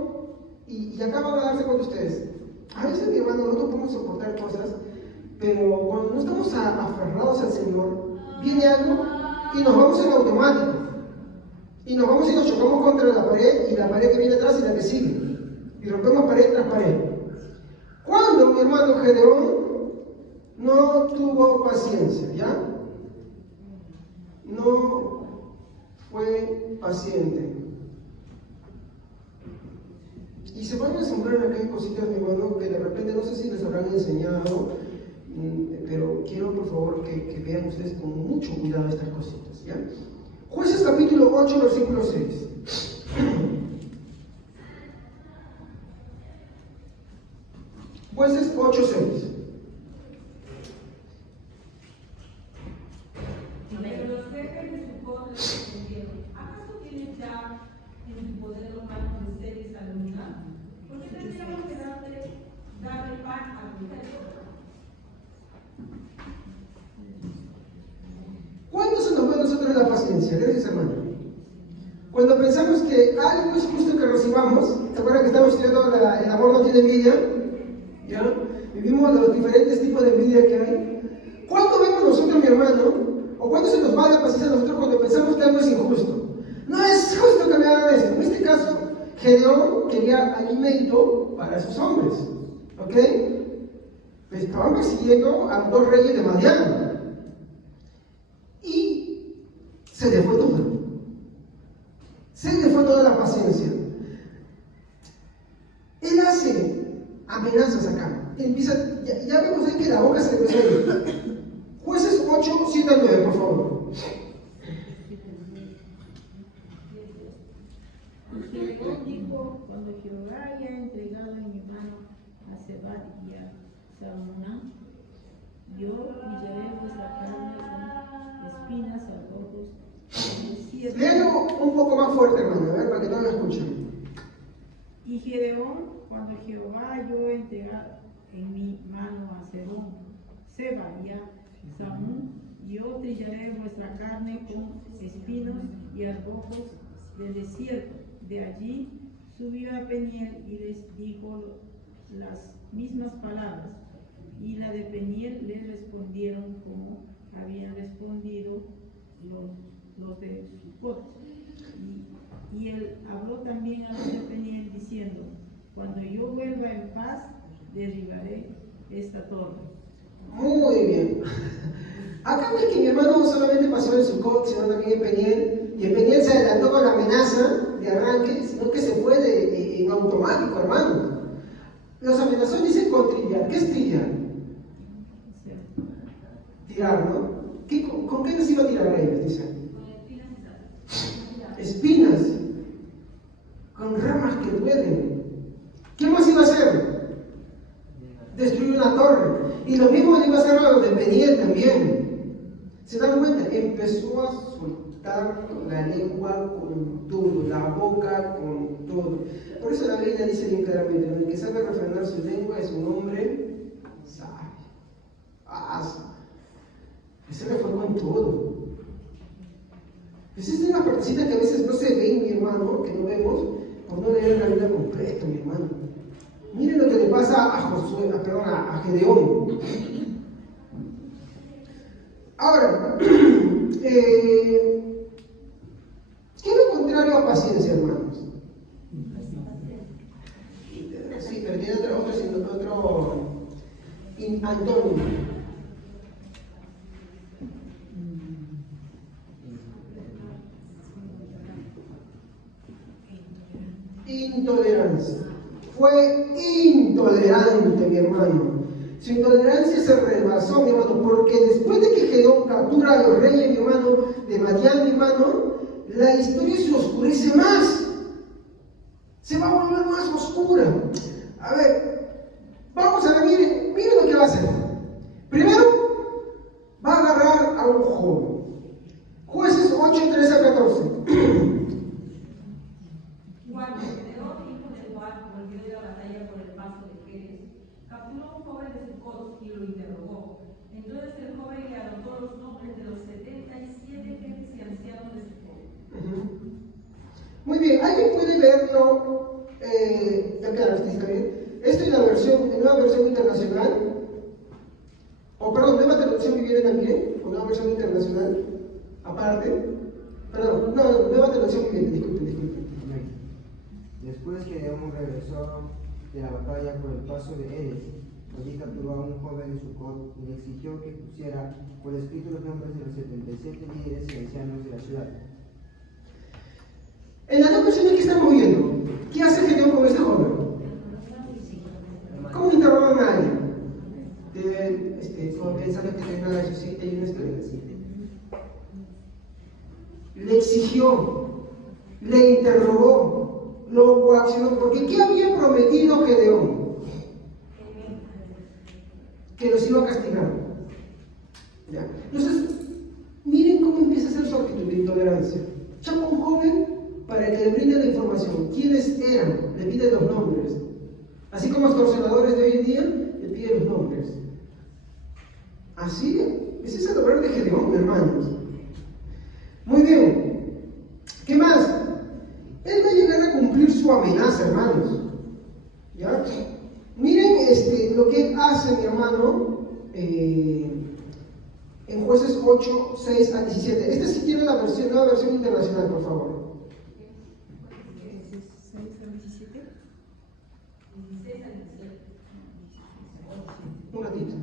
y acá van a darse cuenta ustedes, a veces mi hermano, nosotros podemos soportar cosas, pero cuando no estamos aferrados al Señor, viene algo y nos vamos en automático. Y nos vamos y nos chocamos contra la pared, y la pared que viene atrás y la que sigue. Y rompemos pared tras pared. Cuando mi hermano Gedeón no tuvo paciencia, ¿ya? No fue paciente. Y se van a asombrar acá en cositas, mi hermano, que de repente no sé si les habrán enseñado, pero quiero por favor que vean ustedes con mucho cuidado estas cositas, ¿ya? Jueces capítulo 8, versículo 6. Jueces 8, 6. Pero los jefes de su pueblo le respondieron, ¿acaso tienes ya en tu poder los manos de Ceres y Salomón? ¿Por qué tendríamos que darle pan a tu jefe? ¿Cuándo se nos va a nosotros la paciencia? Gracias, hermano. Cuando pensamos que algo es justo que recibamos, ¿se acuerdan que estamos estudiando el amor no tiene envidia? ¿Ya? Vivimos los diferentes tipos de envidia que hay. ¿Cuándo vemos nosotros, mi hermano, o cuándo se nos va la paciencia a nosotros cuando pensamos que algo es injusto? No es justo que me hagan eso. En este caso, Gedeón quería alimento para sus hombres. ¿Ok? Estaban persiguiendo a 2 reyes de Madián. Y se le fue todo. Se le fue toda la paciencia. Él hace amenazas acá. Empieza, ya vemos ahí que la boca se le empezó a ir. Jueces 8, 7 a 9, por favor. Gedeón dijo, cuando Jehová haya entregado en mi mano a Sebat y a Salmón, yo pillaré vuestra carne con espinas y abrojos en el cielo. 17. Léalo un poco más fuerte, hermano, a ver, para que todos lo escuchen. Y Gedeón, cuando Jehová halló entregar en mi mano a Seba y a Samú, yo trillaré vuestra carne con espinos y arbojos del desierto. De allí subió a Peniel y les dijo las mismas palabras. Y la de Peniel le respondieron como habían respondido los de Sucot. Y él habló también a los de Peniel diciendo: cuando yo vuelva en paz, derribaré esta torre. Muy bien. Acá ves que mi hermano solamente pasó en Sucot, sino también en Peniel. Y en Peniel se adelantó con la amenaza de arranque, sino que se fue en automático, hermano. Los amenazó, dicen, con trillar. ¿Qué es trillar? Tirar, ¿no? ¿Con qué les iba a tirar a ellos? Dicen. Espinas. Con ramas que duelen. ¿Qué más iba a hacer? Destruir una torre. Y lo mismo le iba a hacer a los de Peniel también. ¿Se dan cuenta? Empezó a soltar la lengua con todo, la boca con todo. Por eso la Biblia dice bien claramente: el que sabe refrenar su lengua es un hombre sabio. Ese le fue con todo. Pues esas son las partecitas que a veces no se ven, mi hermano, que no vemos, por no leer la Biblia completa, mi hermano. Miren lo que le pasa a Gedeón. Ahora, ¿qué es lo contrario a paciencia, hermanos? Sí, pero tiene otro antónimo. Intolerancia. Fue intolerante, mi hermano. Su intolerancia se rebasó, mi hermano, porque después de que Gedeón captura a los reyes, mi hermano, de Madián, mi hermano, la historia se oscurece más. Se va a volver más oscura. A ver, vamos a ver, miren lo que va a hacer. Primero, va a agarrar a un joven. Jueces 8, 13 a 14. Cuando Gedeón, hijo de Joab, volvió de la batalla por el paso de Jerez, capturó a un joven de Sucot y lo interrogó. Entonces el joven le anotó los nombres de los 77 jefes y ancianos de Sucot. Muy bien, ¿alguien puede verlo? ¿Está bien? Esto es la nueva versión internacional. Perdón, nueva traducción viviente también, o nueva versión internacional, aparte. Perdón, no, nueva traducción viviente, disculpen. Después Gedeón regresó de la batalla por el paso de Erez, allí capturó a un joven de Sucot y le exigió que pusiera por escrito los nombres de los 77 líderes y ancianos de la ciudad. En las dos versiones que estamos viendo, ¿qué hace Gedeón con este joven? ¿Cómo interrogan a alguien? Pensando que tenga la sociedad y una experiencia. Le exigió, le interrogó, lo coaccionó, porque ¿qué había prometido Gedeón? Que los iba a castigar. ¿Ya? Entonces, miren cómo empieza a ser su actitud de intolerancia. Llama a un joven para que le brinde la información. ¿Quiénes eran? Le pide los nombres. Así como extorsionadores de hoy en día, le pide los nombres. Así, ese es el obrar de Gedeón, hermanos. Muy bien. ¿Qué más? Él va a llegar a cumplir su amenaza, hermanos. ¿Ya? Miren lo que él hace, mi hermano, en Jueces 8, 6 a 17. Esta sí tiene la nueva versión internacional, por favor. ¿6 a 17? 16 a 17. Un ratito.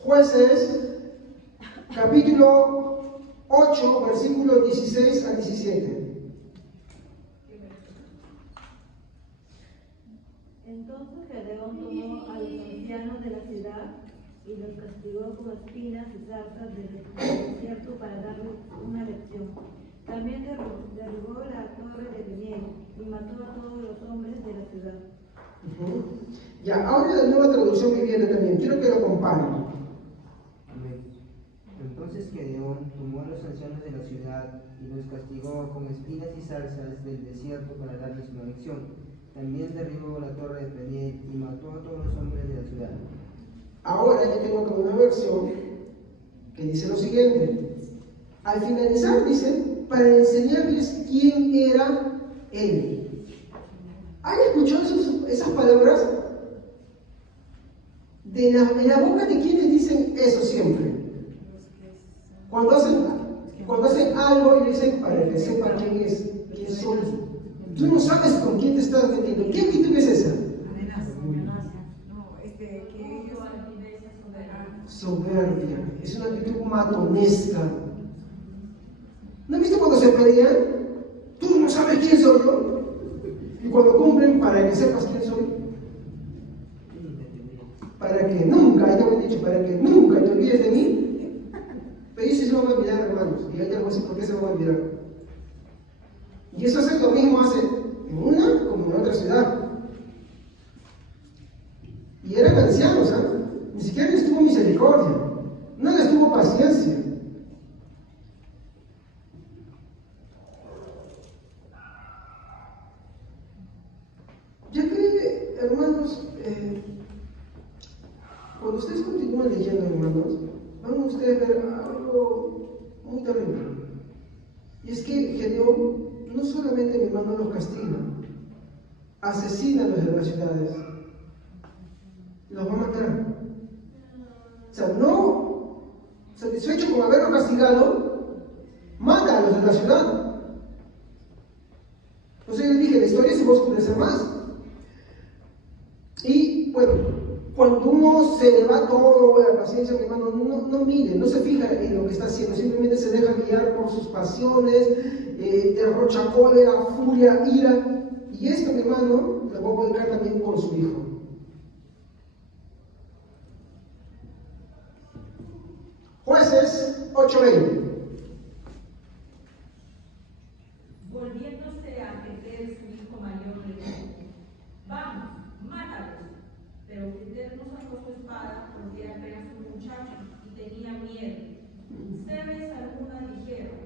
Jueces, capítulo 8, versículos 16 a 17. Entonces Gedeón tomó a los ancianos de la ciudad y los castigó con espinas y zarzas del desierto para darles una lección. También derribó la torre de Peniel y mató a todos los hombres de la ciudad. Ya, ahora la nueva traducción viviente también. Quiero que lo comparen. naciones de la ciudad y los castigó con espinas y zarzas del desierto para darles una lección. También derribó la torre de Peniel y mató a todos los hombres de la ciudad. Ahora yo tengo acá una versión que dice lo siguiente. Al finalizar dice, para enseñarles quién era él. ¿Han escuchado esas palabras? De la boca de quienes dicen eso siempre. Cuando hacen algo y dicen para que sepa quién es, quién soy. Tú no sabes con quién te estás metiendo. ¿Qué actitud es esa? Soberbia. Es una actitud matonesca. ¿No has visto cuando se pelean? Tú no sabes quién soy yo. Y cuando cumplen, para que sepas quién soy. Para que nunca, ya me han dicho, para que nunca te olvides de mí. Pero ellos sí se van a olvidar, hermanos. Y hay algo así, ¿por qué se van a olvidar? Y eso hace lo mismo hace en una como en otra ciudad. Y eran ancianos, ¿ah? Ni siquiera les tuvo misericordia, no les tuvo paciencia. Ya que, hermanos, cuando ustedes continúan leyendo, hermanos, van a ustedes ver algo muy terrible. Y es que Gedeón no solamente, mi hermano, los castiga, asesina a los de las ciudades, los va a matar. O sea, no satisfecho con haberlo castigado, mata a los de la ciudad. Entonces yo dije, la historia se va a oscurecer más. Y bueno, cuando uno se le va todo la paciencia, mi hermano, no mire, no se fija en lo que está haciendo, simplemente se deja guiar por sus pasiones, derrocha cólera, furia, ira. Y esto, mi hermano, lo va a volcar también con su hijo. Jueces 8:20. Volviéndose a Geter, su hijo mayor, le dijo: vamos, mátalos. Pero Geter no sacó su espada porque era apenas un muchacho y tenía miedo. Ustedes algunas dijeron: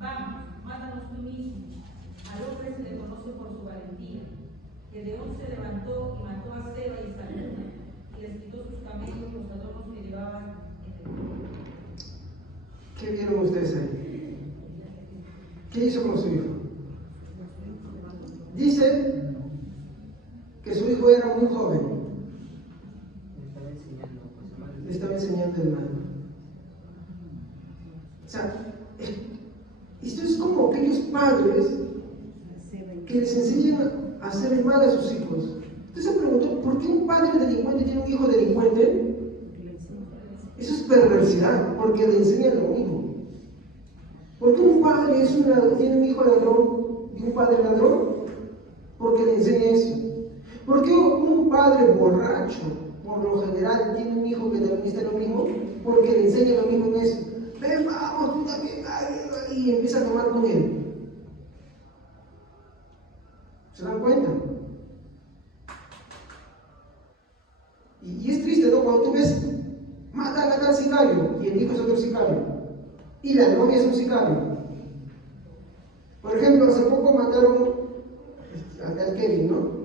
vamos, mátanos tú mismo. Al hombre se le conoce por su valentía. Gedeón se levantó y mató a Seba y Salmuna y les quitó sus camellos, los adornos que llevaban en el cuello. ¿Qué vieron ustedes ahí? ¿Qué hizo con su hijo? Dice que su hijo era muy joven. Le estaba enseñando el mal. O sea, esto es como aquellos padres que les enseñan a hacer el mal a sus hijos. ¿Usted se preguntó por qué un padre delincuente tiene un hijo delincuente? Eso es perversidad, porque le enseñan lo mismo. ¿Por qué un padre tiene un hijo ladrón y un padre ladrón? Porque le enseña eso. ¿Por qué un padre borracho, por lo general, tiene un hijo que también está en lo mismo? Porque le enseña lo mismo en eso. Ven, vamos, tú también, y empieza a tomar con él. ¿Se dan cuenta? Y es triste, ¿no? Cuando tú ves, matan a tal sicario y el hijo es otro sicario y la novia es un sicario. Por ejemplo, hace poco mataron al Kevin, ¿no?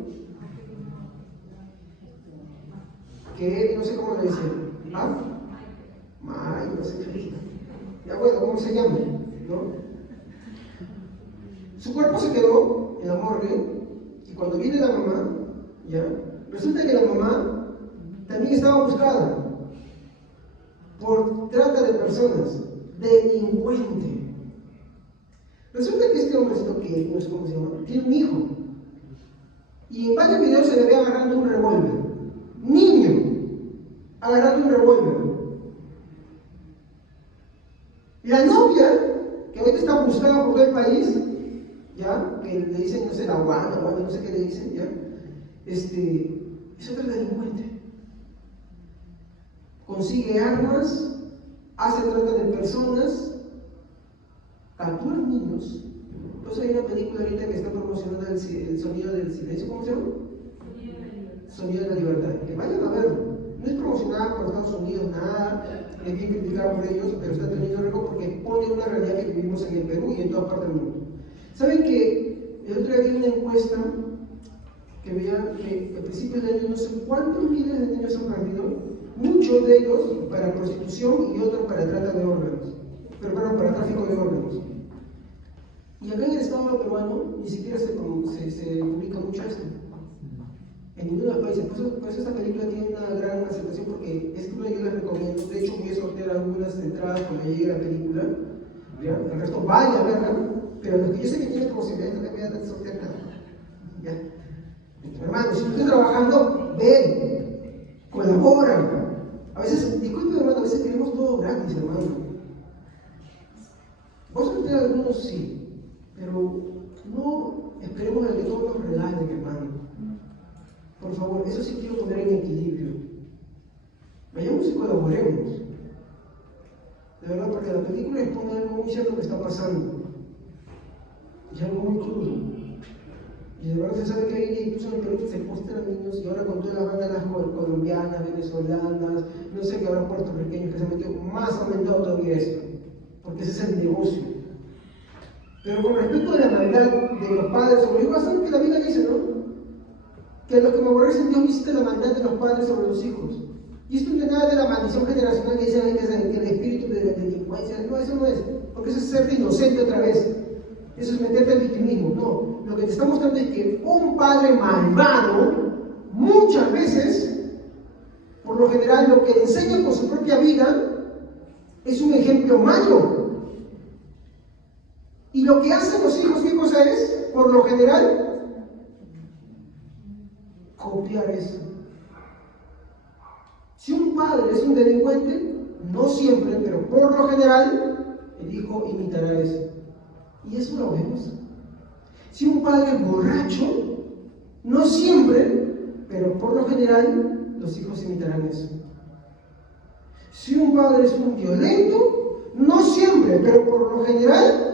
Que no sé cómo le dicen. ¿Ah? May, no sé qué. Ya bueno, ¿cómo se llama? ¿No? Su cuerpo se quedó en la morgue y cuando viene la mamá, ¿ya? Resulta que la mamá también estaba buscada por trata de personas, delincuente. Resulta que este hombrecito que no sé cómo se llama, tiene un hijo. Y en varios videos se le ve agarrando un revólver. Niño, agarrando un revólver. La novia, que ahorita está buscada por todo el país, ¿ya? Que le dicen, no sé, la guana, no sé qué le dicen, ¿ya? Es otra delincuente. Consigue armas, hace trata de personas, captura niños. Entonces hay una película ahorita que está promocionando el sonido del silencio, ¿cómo se llama? Sonido de la libertad. Que vayan a verlo. No es promocionada por Estados Unidos, nada, es bien criticada por ellos, pero está teniendo récord porque pone una realidad que vivimos en el Perú y en toda parte del mundo. ¿Saben que el otro día vi una encuesta que veía que a principios de año no sé cuántos miles de niños han perdido, muchos de ellos para prostitución y otros para trata de órganos, pero bueno, para tráfico de órganos? Y acá en el Estado peruano ni siquiera se publica mucho esto. En ninguno de los países. Por eso esta película tiene una gran aceptación porque es una yo les recomiendo. De hecho, voy a sortear algunas entradas cuando llegue la película. ¿Ya? El resto vaya a verla, pero los que yo sé que tienen posibilidades no les voy a sortear nada. ¿Ya? Hermano, si tú estás trabajando, ven, colabora. A veces, disculpe hermano, a veces queremos todo gratis, hermano. Vos sortear algunos sí, pero no esperemos a que todos nos regalen, hermano. Por favor, eso sí quiero poner en equilibrio. Vayamos y colaboremos. De verdad, porque la película expone algo muy cierto que está pasando. Y algo muy crudo. Y de verdad se sabe que hay incluso en el Perú se secuestran niños y ahora con todas las bandas colombianas, venezolanas, no sé qué habrá puertorriqueños que se han metido, más aumentado todavía esto. Porque ese es el negocio. Pero con respecto a la maldad de los padres sobre los hijos, es que la Biblia dice, ¿no? Que los que me aborrecen Dios visita la maldad de los padres sobre los hijos. Y esto no es nada de la maldición generacional que dicen que es el espíritu de delincuencia. No, eso no es. Porque eso es ser inocente otra vez. Eso es meterte al victimismo. No, lo que te está mostrando es que un padre malvado, muchas veces, por lo general, lo que enseña con su propia vida es un ejemplo malo. Y lo que hacen los hijos, ¿qué cosa es? Por lo general, copiar eso. Si un padre es un delincuente, no siempre, pero por lo general, el hijo imitará eso. Y eso lo vemos. Si un padre es borracho, no siempre, pero por lo general, los hijos imitarán eso. Si un padre es un violento, no siempre, pero por lo general,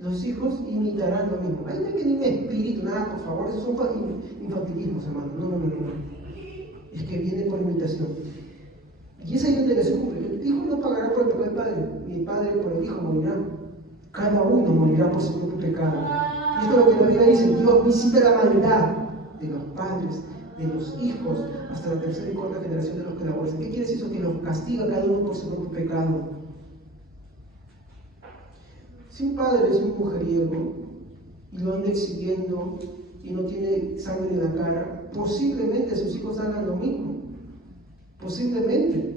los hijos imitarán lo mismo. Ahí no hay que ningún espíritu, nada, por favor, esos son infantilismos, hermano. No. Es que viene por imitación. Y es ahí donde les cumple. El hijo no pagará por el pecado del padre, ni el padre por el hijo morirá. Cada uno morirá por su propio pecado. Y esto es lo que la Biblia dice: Dios visita la maldad de los padres, de los hijos, hasta la tercera y cuarta generación de los que la aborrecen. ¿Qué quiere decir eso? Que los castiga cada uno por su propio pecado. Si un padre es un mujeriego y lo anda exhibiendo y no tiene sangre en la cara, posiblemente sus hijos hagan lo mismo. Posiblemente.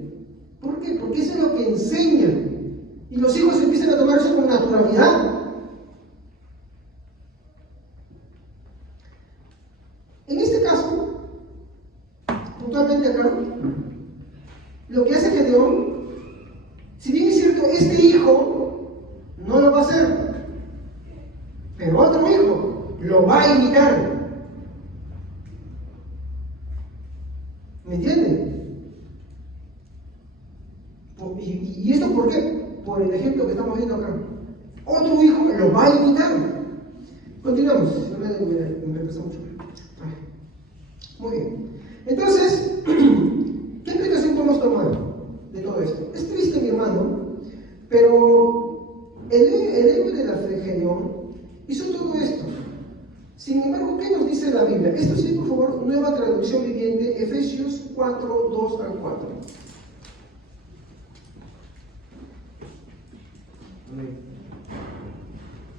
¿Por qué? Porque eso es lo que enseñan. Y los hijos empiezan a tomar eso con naturalidad. En este caso, puntualmente acá, lo que hace Gedeón, si bien es cierto, este hijo no lo va a hacer, pero otro hijo lo va a imitar. ¿Me entienden? ¿Y esto por qué? Por el ejemplo que estamos viendo acá. Otro hijo lo va a imitar. Continuamos. Me retrasa mucho. Muy bien. Entonces, ¿qué implicación podemos tomar de todo esto? Es triste, mi hermano, pero el héroe de la fe, Gedeón, hizo todo esto. Sin embargo, ¿qué nos dice la Biblia? Esto sí, por favor, nueva traducción viviente, Efesios 4, 2 al 4.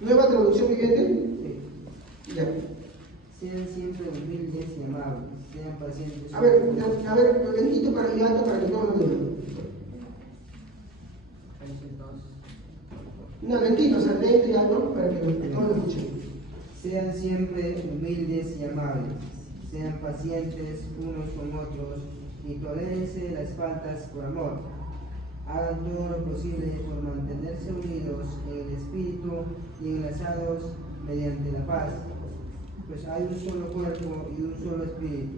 ¿Nueva traducción viviente? Sí. Ya. Sean siempre humildes y amables, sean pacientes. A ver, lentito para y alto para que todos lo vean. No, lentito, o sea, lento y alto para que todos lo escuchen. Sean siempre humildes y amables, sean pacientes unos con otros y tolérense las faltas por amor. Hagan todo lo posible por mantenerse unidos en el espíritu y enlazados mediante la paz. Pues hay un solo cuerpo y un solo espíritu,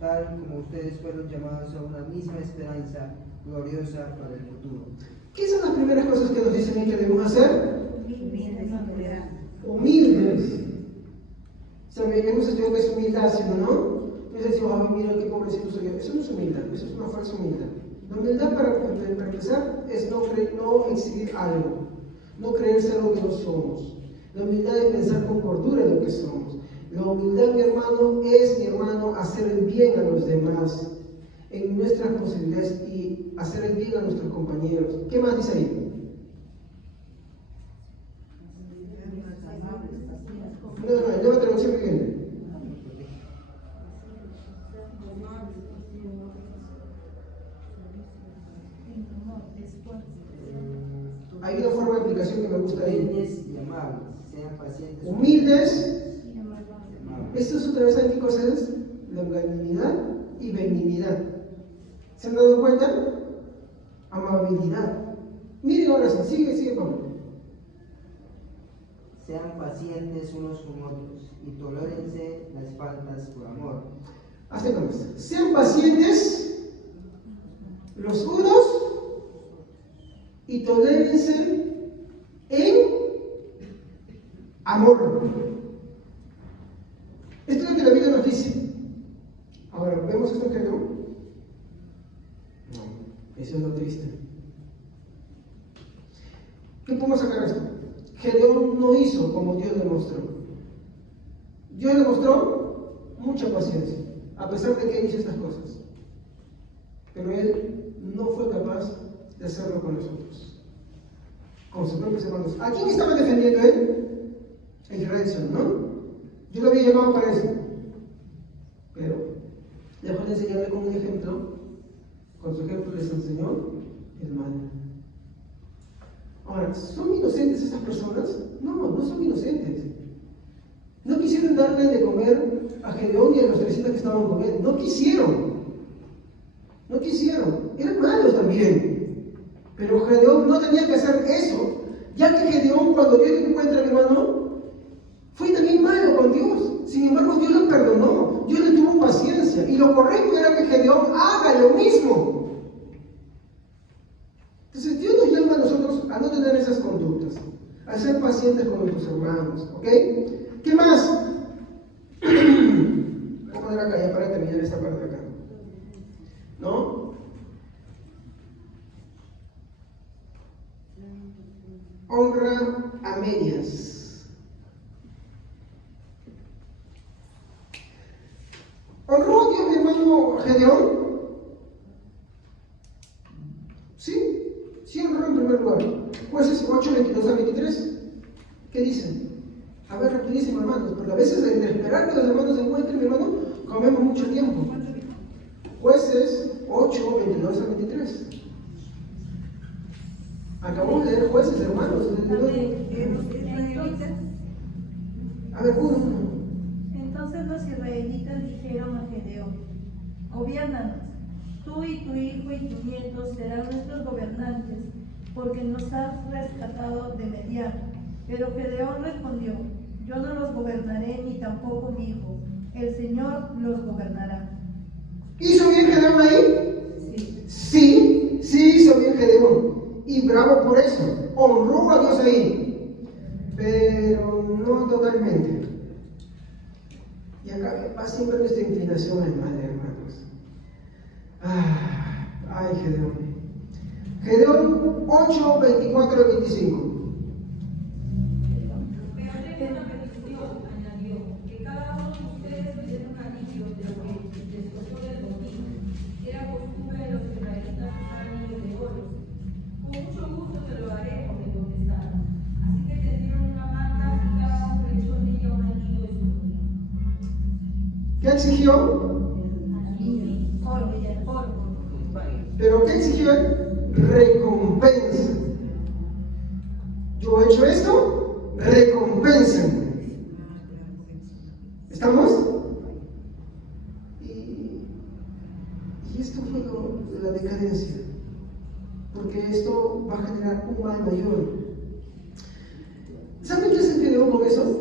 tal como ustedes fueron llamados a una misma esperanza gloriosa para el futuro. ¿Qué son las primeras cosas que nos dicen que debemos hacer? Humildes. O sea, hemos estudiado que es humildad, ¿no? Entonces decimos, ay, mira qué pobrecito soy yo. Eso no es humildad, eso es una falsa humildad. La humildad, para empezar, es no exhibir algo, no creerse algo que no somos. La humildad es pensar con cordura en lo que somos. La humildad, mi hermano, hacer el bien a los demás, en nuestras posibilidades y hacer el bien a nuestros compañeros. ¿Qué más dice ahí? No, el nueva traducción que viene. Hay una forma de aplicación que me gusta ahí. Humildes y amables, sean pacientes. Humildes. Esto es otra vez, ¿saben qué cosa es? Longanimidad y benignidad. ¿Se han dado cuenta? Amabilidad. Miren ahora sí, sigue Pablo. Sean pacientes unos con otros y tolérense las faltas por amor. Hasta con esto. Sean pacientes los unos y tolérense en amor. Esto es lo que la Biblia nos dice. Ahora, ¿vemos esto en Gedeón? No, eso es lo triste. ¿Qué podemos sacar de esto? Gedeón no hizo como Dios le mostró. Dios le mostró mucha paciencia, a pesar de que él hizo estas cosas. Pero él no fue capaz de hacerlo con nosotros, con sus propios hermanos. ¿A quién estaba defendiendo él? A Israel, ¿no? Yo lo había llamado para eso. Pero dejó de enseñarle con un ejemplo. Con su ejemplo les enseñó el mal. Ahora, ¿son inocentes esas personas? No, no son inocentes. No quisieron darle de comer a Gedeón y a los 300 que estaban con él. No quisieron. No quisieron. Eran malos también. Pero Gedeón no tenía que hacer eso, ya que Gedeón, cuando Dios le encuentra, mi hermano, fue también malo con Dios. Sin embargo, Dios lo perdonó. Dios le tuvo paciencia. Y lo correcto era que Gedeón haga lo mismo. Entonces, Dios nos llama a nosotros a no tener esas conductas, a ser pacientes con nuestros hermanos. ¿Ok? ¿Qué más? Voy a poner acá ya para terminar esta parte de acá. ¿No? Honra a medias. ¿Honró a Dios, mi hermano Gedeón? Sí honró en primer lugar. Jueces 8, 22 a 23. ¿Qué dicen? A ver, rapidísimo, hermanos, porque a veces en esperar que los hermanos se encuentren, mi hermano, comemos mucho tiempo. Jueces 8, 22 a 23. Acabamos de leer Jueces, hermanos. A ver, uno. Entonces los israelitas dijeron a Gedeón: gobiérnanos, tú y tu hijo y tus nietos serán nuestros gobernantes, porque nos has rescatado de Medián. Pero Gedeón respondió: yo no los gobernaré, ni tampoco mi hijo. El Señor los gobernará. ¿Hizo bien Gedeón ahí? Sí hizo bien Gedeón. Y bravo por eso. Honró a Dios ahí. Pero no totalmente. Y acá va siempre nuestra inclinación al mal, hermanos. Ay, Gedeón. Gedeón 8, 24 y 25. Pero tengo una petición, añadió, que cada uno de ustedes me dé un anillo de lo que les costó del botín. Era costumbre de los israelitas usar anillos de oro. Con mucho gusto te lo daré, me contestaron. Así que tendieron una manta y cada uno le echó en ella un anillo de su botín. ¿Qué exigió? Oro. ¿Pero qué exigió él? Recompensa. Yo he hecho esto, recompensen. ¿Estamos? Y esto fue la decadencia, porque esto va a generar un mal mayor. ¿Saben qué se generó con eso?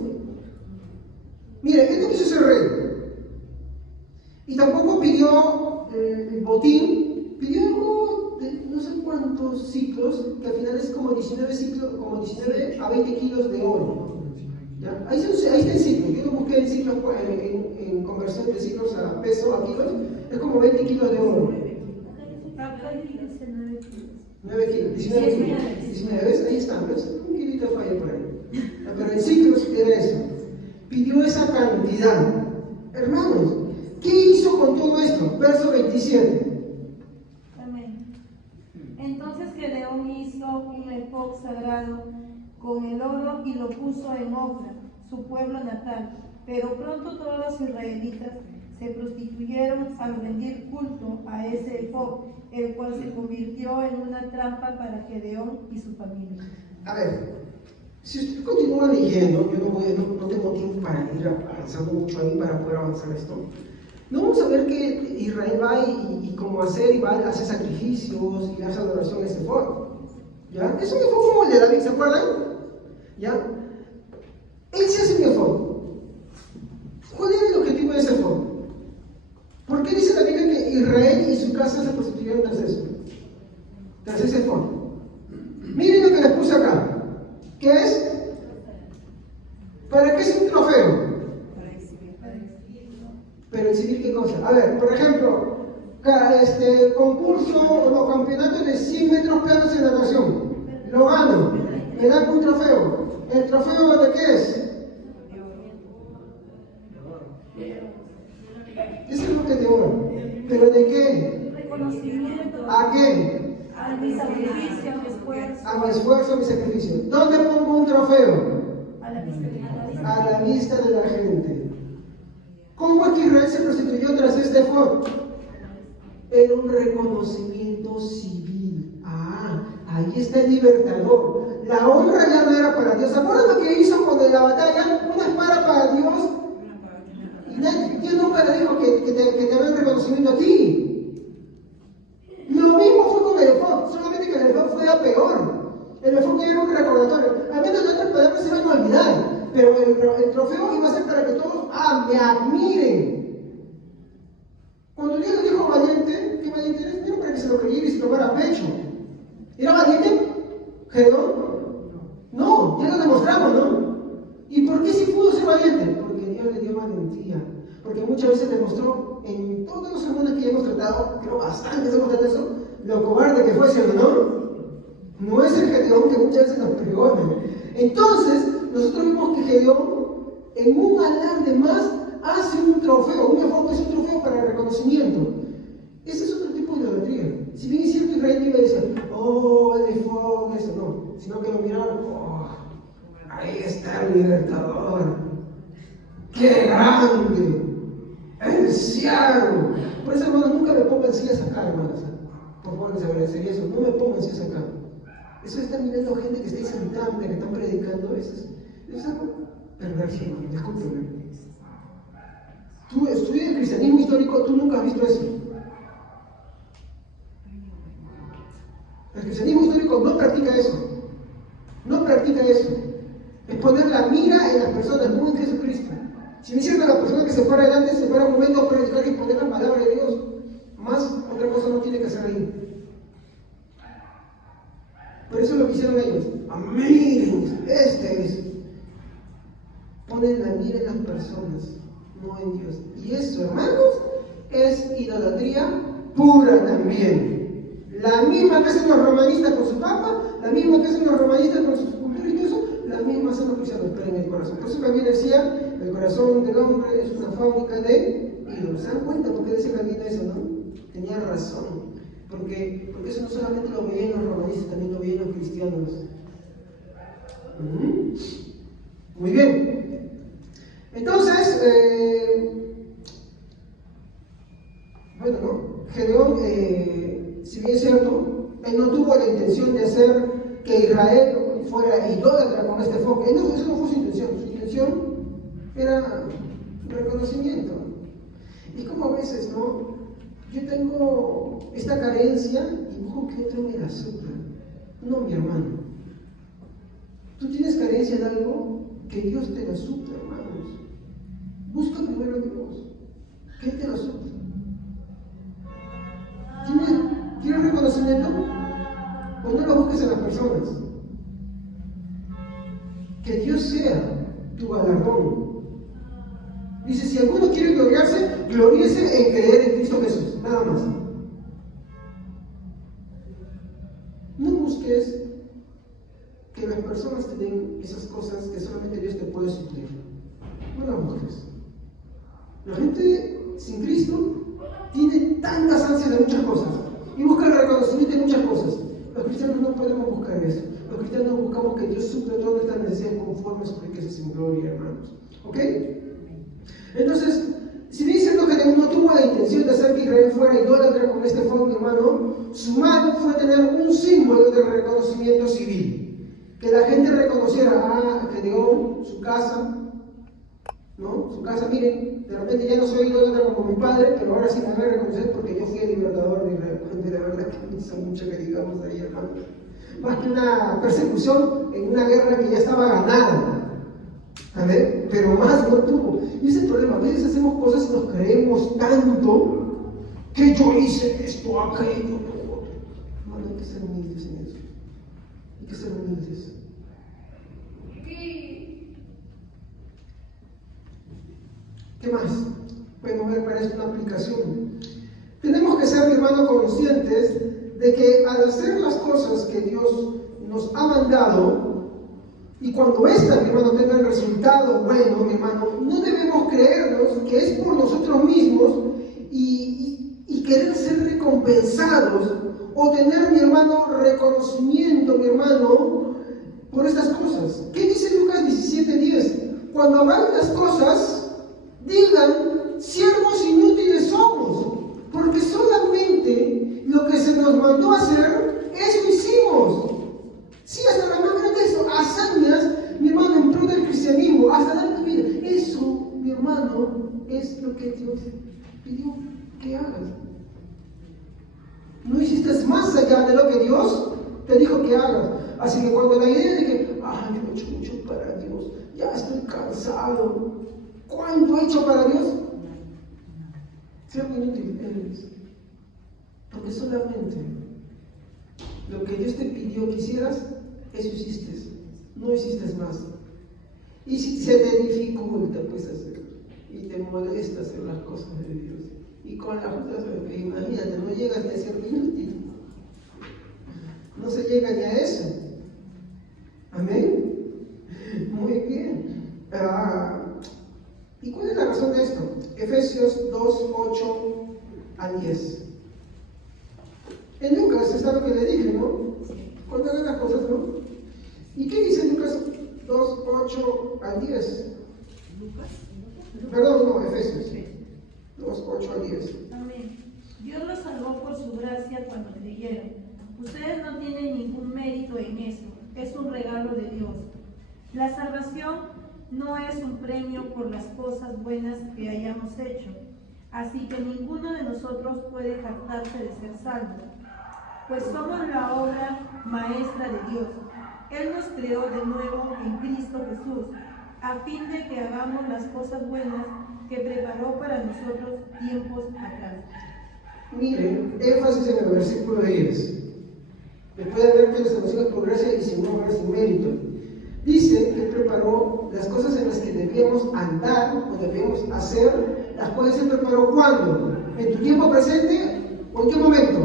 Mire, él no quiso ser rey. Y tampoco pidió el botín, pidió algo de no sé cuántos ciclos, que al final es como 19 a 20 kilos de oro. ¿Ya? Ahí está el ciclo. Yo lo busqué en ciclos, en conversión de ciclos a peso, a kilos. Es como 20 kilos de oro. 9 kilos, 19 kilos. 19, ¿ves? Ahí están, ¿ves? Un kilito falla por ahí. Pero en ciclos era eso. Pidió esa cantidad. Hermanos, ¿qué hizo con todo esto? Verso 27. Amén. Entonces Gedeón hizo un efod sagrado con el oro y lo puso en Ofra, su pueblo natal. Pero pronto todos los israelitas se prostituyeron al rendir culto a ese efod, el cual se convirtió en una trampa para Gedeón y su familia. A ver, si usted continúa leyendo, yo no tengo tiempo para ir avanzando mucho ahí para poder avanzar esto. No vamos a ver que Israel va y como hacer y va a hacer sacrificios y hace adoración a ese efod. ¿Ya? Es un efod como el de David, ¿se acuerdan? ¿Ya? Él se hace un efod. ¿Cuál era el objetivo de ese efod? ¿Por qué dice la Biblia que Israel y su casa se prostituyeron tras eso? Tras ese efod. Miren lo que les puse acá. ¿Qué es? ¿Para qué es un trofeo? Pero exhibir qué cosa. A ver, por ejemplo, concurso o campeonato de 100 metros planos en natación. Lo gano. Me dan un trofeo. ¿El trofeo de qué es? Ese es lo que es de oro. ¿Pero de qué? Reconocimiento. ¿A qué? A mi sacrificio, a mi esfuerzo. A mi esfuerzo, a mi sacrificio. ¿Dónde pongo un trofeo? A la vista. A la vista de la gente. ¿Cómo es que Israel se prostituyó tras este efod? Era un reconocimiento civil. Ah, ahí está el libertador. La honra ya no era para Dios. ¿Se acuerdan lo que hizo cuando en la batalla? Una espada para Dios. Y Dios nunca le dijo que te haga el reconocimiento a ti. Lo mismo fue con el efod, solamente que el efod fue a peor. El efod era un recordatorio. Al menos las otras palabras se van a olvidar. Pero el trofeo iba a ser para que todos me admiren. Cuando Dios le dijo valiente, ¿qué valiente eres? No para que se lo creyera y se tomara a pecho. ¿Era valiente? ¿Gedeón? No, ya lo demostramos, ¿no? ¿Y por qué sí pudo ser valiente? Porque Dios le dio valentía. Porque muchas veces demostró en todos los sermones que hemos tratado, creo bastantes hemos tratado eso, lo cobarde que fue, ¿cierto, no? No es el Gedeón que muchas veces nos pregona. Entonces, nosotros vimos que Gedeón, en un alarde más, hace un trofeo, un efod es un trofeo para el reconocimiento. Ese es otro tipo de idolatría. Si bien es cierto, Israel iba a decir, oh, el efod, eso no, sino que lo miraban, oh, ahí está el libertador, qué grande, el cielo. Por eso, hermanos, nunca me pongan sillas acá, hermanos. Por favor, que se agradecería eso, no me pongan sillas acá. Eso está mirando gente que está ahí sentada, que están predicando, eso es algo perverso, hermano, discúlpeme. Tú estudias el cristianismo histórico, tú nunca has visto eso. El cristianismo histórico no practica eso. No practica eso. Es poner la mira en las personas, no en Jesucristo. Si me cierto, la persona que se para adelante, se para un momento a predicar y poner la palabra de Dios, más otra cosa no tiene que hacer ahí. Por eso lo que hicieron ellos. Miren, este es. Ponen la mira en las personas, no en Dios. Y eso, hermanos, es idolatría pura también. La misma que hacen los romanistas con su papa, la misma que hacen los romanistas con sus culturas y todo eso, la misma hacen los cristianos, pero en el corazón. Por eso también decía, el corazón del hombre es una fábrica de ídolos. ¿Se dan cuenta por qué decía Calvino eso, no? Tenía razón. Porque eso no solamente lo veían los romanistas, también lo veían los cristianos. Muy bien. Entonces, bueno, ¿no? Gedeón, si bien es cierto, él no tuvo la intención de hacer que Israel fuera idólatra con este efod. Eso no fue su intención. Su intención era reconocimiento. Y como a veces, ¿no? Yo tengo esta carencia y busco que otro me la supla. No, mi hermano. Tú tienes carencia en algo, que Dios te la supla, hermanos. Busca primero a Dios, que Él te la supla. ¿Quieres reconocimiento? Pues no lo busques en las personas. Que Dios sea tu galardón. Dice, si alguno quiere gloriarse, gloríese en creer en Cristo Jesús, nada más. No busques que las personas te den esas cosas que solamente Dios te puede suplir. No las busques. La gente sin Cristo tiene tantas ansias de muchas cosas y busca el reconocimiento de muchas cosas. Los cristianos no podemos buscar eso. Los cristianos buscamos que Dios suple todas nuestras necesidades conforme a sus riquezas en gloria, hermanos. ¿Ok? Entonces, si dice lo que no tuvo la intención de hacer que Israel fuera idólatra con este fondo, hermano, su mal fue tener un símbolo de reconocimiento civil. Que la gente reconociera a Gedeón, su casa, ¿no? Su casa, miren, de repente ya no soy idólatra como mi padre, pero ahora sí me van a reconocer porque yo fui el libertador de Israel. De la verdad que no hizo mucho que digamos ahí, hermano. Más que una persecución en una guerra que ya estaba ganada. A ver, pero más no tuvo. Y ese es el problema, a veces hacemos cosas y nos creemos tanto que yo hice esto, aquello, lo otro. Hermano, hay que ser humildes en eso. Hay que ser humildes. ¿Qué más? Podemos ver para esto una aplicación. Tenemos que ser, mi hermano, conscientes de que al hacer las cosas que Dios nos ha mandado, y cuando éstas, mi hermano, tengan resultado bueno, mi hermano, no debemos creernos que es por nosotros mismos y querer ser recompensados o tener, mi hermano, reconocimiento, mi hermano, por estas cosas. ¿Qué dice Lucas 17:10? Cuando hagan las cosas, digan, siervos inútiles somos, porque solamente lo que se nos mandó a hacer, eso hicimos. Sí, hasta las más grandes hazañas, mi hermano, en pro del cristianismo, hasta dar tu vida. Eso, mi hermano, es lo que Dios pidió que hagas. No hiciste más allá de lo que Dios te dijo que hagas. Así que cuando la idea de que, yo he hecho mucho para Dios, ya estoy cansado. ¿Cuánto he hecho para Dios? Sea muy inútil eres. Porque solamente lo que Dios te pidió que hicieras, eso hiciste. No hiciste más. Y si se te dificulta, pues hacer, y te molesta hacer las cosas de Dios, y con las otras, imagínate, no llegas ni a ser inútil. No se llega ni a eso. Amén. Muy bien. ¿Y cuál es la razón de esto? Efesios 2:8-10. En Lucas está lo que le dije, ¿no? Cuando hagan las cosas, ¿no? ¿Y qué dice Lucas 2:8-10? Perdón, no, Efesios 2:8-10. Amén. Dios los salvó por su gracia cuando creyeron. Ustedes no tienen ningún mérito en eso. Es un regalo de Dios. La salvación no es un premio por las cosas buenas que hayamos hecho. Así que ninguno de nosotros puede jactarse de ser salvo, pues somos la obra maestra de Dios. Él nos creó de nuevo en Cristo Jesús, a fin de que hagamos las cosas buenas que preparó para nosotros tiempos atrás. Miren, énfasis en el versículo 10. Después de ver que la salvación es por gracia y sin obra, sin mérito. Dice que preparó las cosas en las que debíamos andar o debíamos hacer, las cuales Él preparó ¿cuándo? ¿En tu tiempo presente o en qué momento?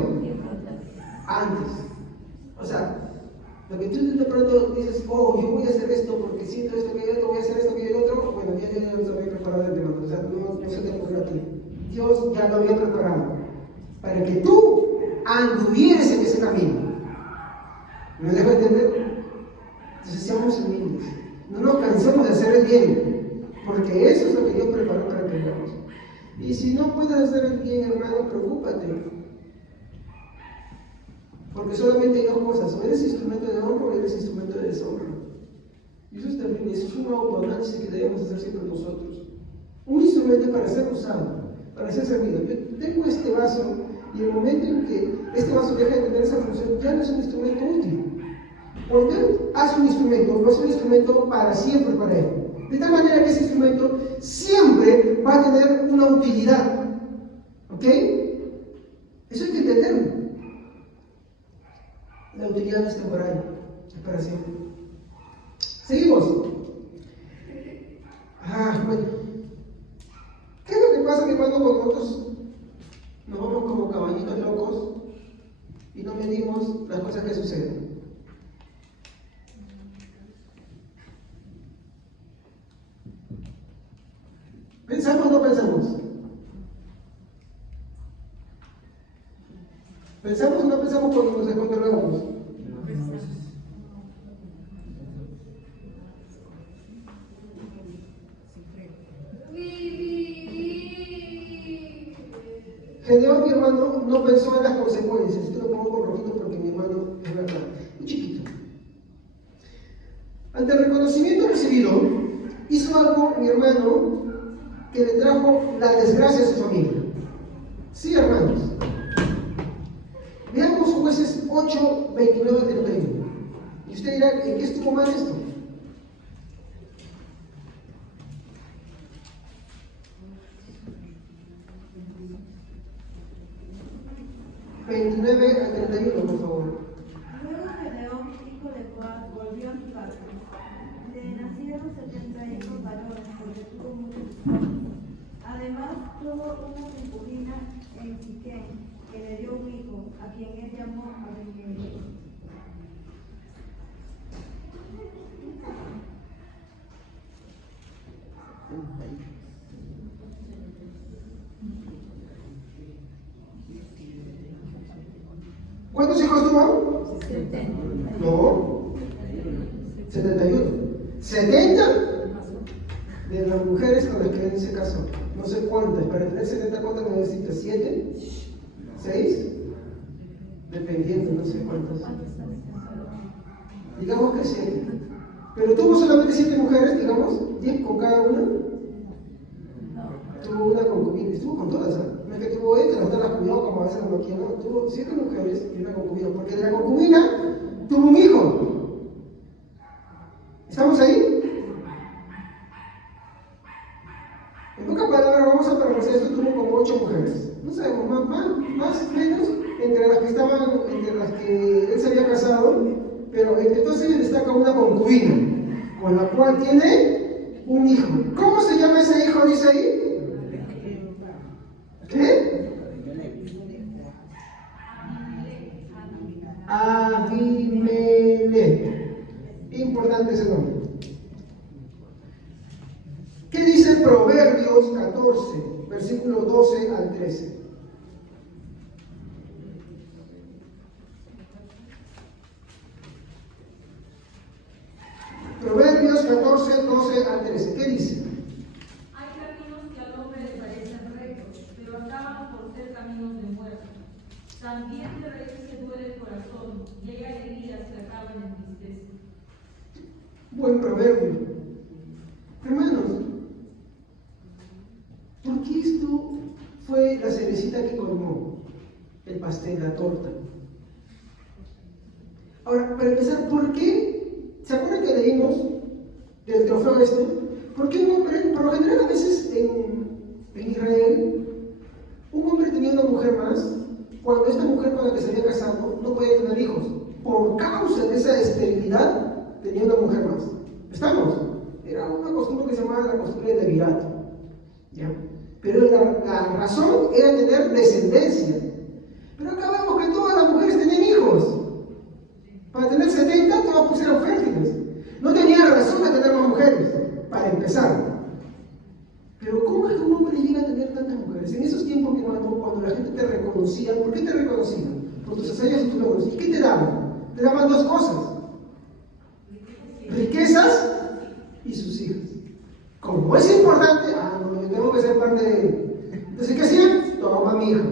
Antes. O sea, lo que tú de pronto dices, yo voy a hacer esto porque siento esto que yo otro, voy a hacer esto que yo otro, bueno, ya lo había preparado de antemano, o sea, no se te ocurrió a ti. Dios ya lo había preparado para que tú anduvieres en ese camino. ¿Me dejo entender? Entonces seamos humildes, no nos cansemos de hacer el bien, porque eso es lo que Dios preparó para que hagamos. Y si no puedes hacer el bien, hermano, preocúpate, porque solamente hay dos cosas: o eres instrumento de honra o eres instrumento de deshonra. Y eso es terrible, eso es un autoanálisis que debemos hacer siempre nosotros. Un instrumento para ser usado, para ser servido. Yo tengo este vaso y el momento en que este vaso deja de tener esa función, ya no es un instrumento útil. Cuando Él hace un instrumento, no es un instrumento para siempre para Él. De tal manera que ese instrumento siempre va a tener una utilidad. ¿Ok? Eso hay que entenderlo. La utilidad no es temporal, es para siempre. Seguimos. Bueno. ¿Qué es lo que pasa, mi hermano, cuando nosotros nos vamos como caballitos locos y no medimos las cosas que suceden? ¿Pensamos o no pensamos? ¿Pensamos o no pensamos cuando nos descontrolamos? Gedeón, mi hermano, no pensó en las consecuencias. Esto lo pongo con rojito porque mi hermano es verdad, un chiquito. Ante el reconocimiento recibido, hizo algo, mi hermano, que le trajo la desgracia a su familia. Sí, hermanos. Veamos Jueces 8, 29, 31. Y usted dirá, ¿en qué estuvo mal esto? al 31, por favor. Luego Gedeón, hijo de Joab, volvió a su casa. Le nacieron 70 hijos varones, porque tuvo muchos esposos. Además, tuvo una concubina en Siquem, que le dio un hijo, a quien él llamó Abimelech. ¿Cuántos hijos tuvo? 70. No. 71. 70 de las mujeres con las que él se casó. No sé cuántas. Para tener 70, ¿cuántas necesitas? ¿7? ¿6? Dependiendo, no sé cuántas. Digamos que 7. Pero tuvo solamente 7 mujeres, digamos, 10 con cada una. Tuvo una concubina, estuvo con todas, ¿sabes? No es que tuvo ella, las cuidó como a veces no quiere, no, tuvo 7 mujeres y una concubina, porque de la concubina tuvo un hijo. ¿Estamos ahí? En pocas palabras, vamos a pronunciar esto, tuvo como 8 mujeres. No sabemos, más o menos, entre las que estaban, entre las que él se había casado, pero entre todas ellas destaca una concubina, con la cual tiene un hijo. ¿Cómo se llama ese hijo, dice ahí? ¿Qué? Abimelech. Importante ese nombre. ¿Qué dice Proverbios 14, versículos 12 al 13? Proverbios 14, 12 al 13. ¿Qué dice? Hay caminos que al hombre le parecen rectos, pero acaban por ser caminos de muerte. También de reír se duele el corazón, y hay alegrías que acaban en tristeza. Buen proverbio. Hermanos, ¿por qué esto fue la cerecita que colmó el pastel, la torta? Ahora, para empezar, ¿por qué? ¿Se acuerdan que leímos del trofeo este? ¿Por qué un hombre, por lo general a veces en Israel, un hombre tenía una mujer más, cuando esta mujer con la que se había casado no podía tener hijos? Por causa de esa esterilidad, tenía una mujer más. ¿Estamos? Era una costumbre que se llamaba la costumbre de virato. ¿Ya? Pero la razón era tener descendencia. Pero acá vemos que todas las mujeres tenían hijos. Para tener 70, todas pusieron fértiles. No tenían razón de tener más mujeres, para empezar. Pero ¿cómo es que un hombre llega a tener tantas mujeres? En esos tiempos, mi hermano, cuando la gente te reconocía, ¿por qué te reconocían? Por tus hazañas y tus logros. ¿Y qué te daban? Te daban 2 cosas: riquezas y sus hijas. Como es importante, no, yo tengo que ser parte de él. Entonces, ¿qué hacían? Toma mi hija.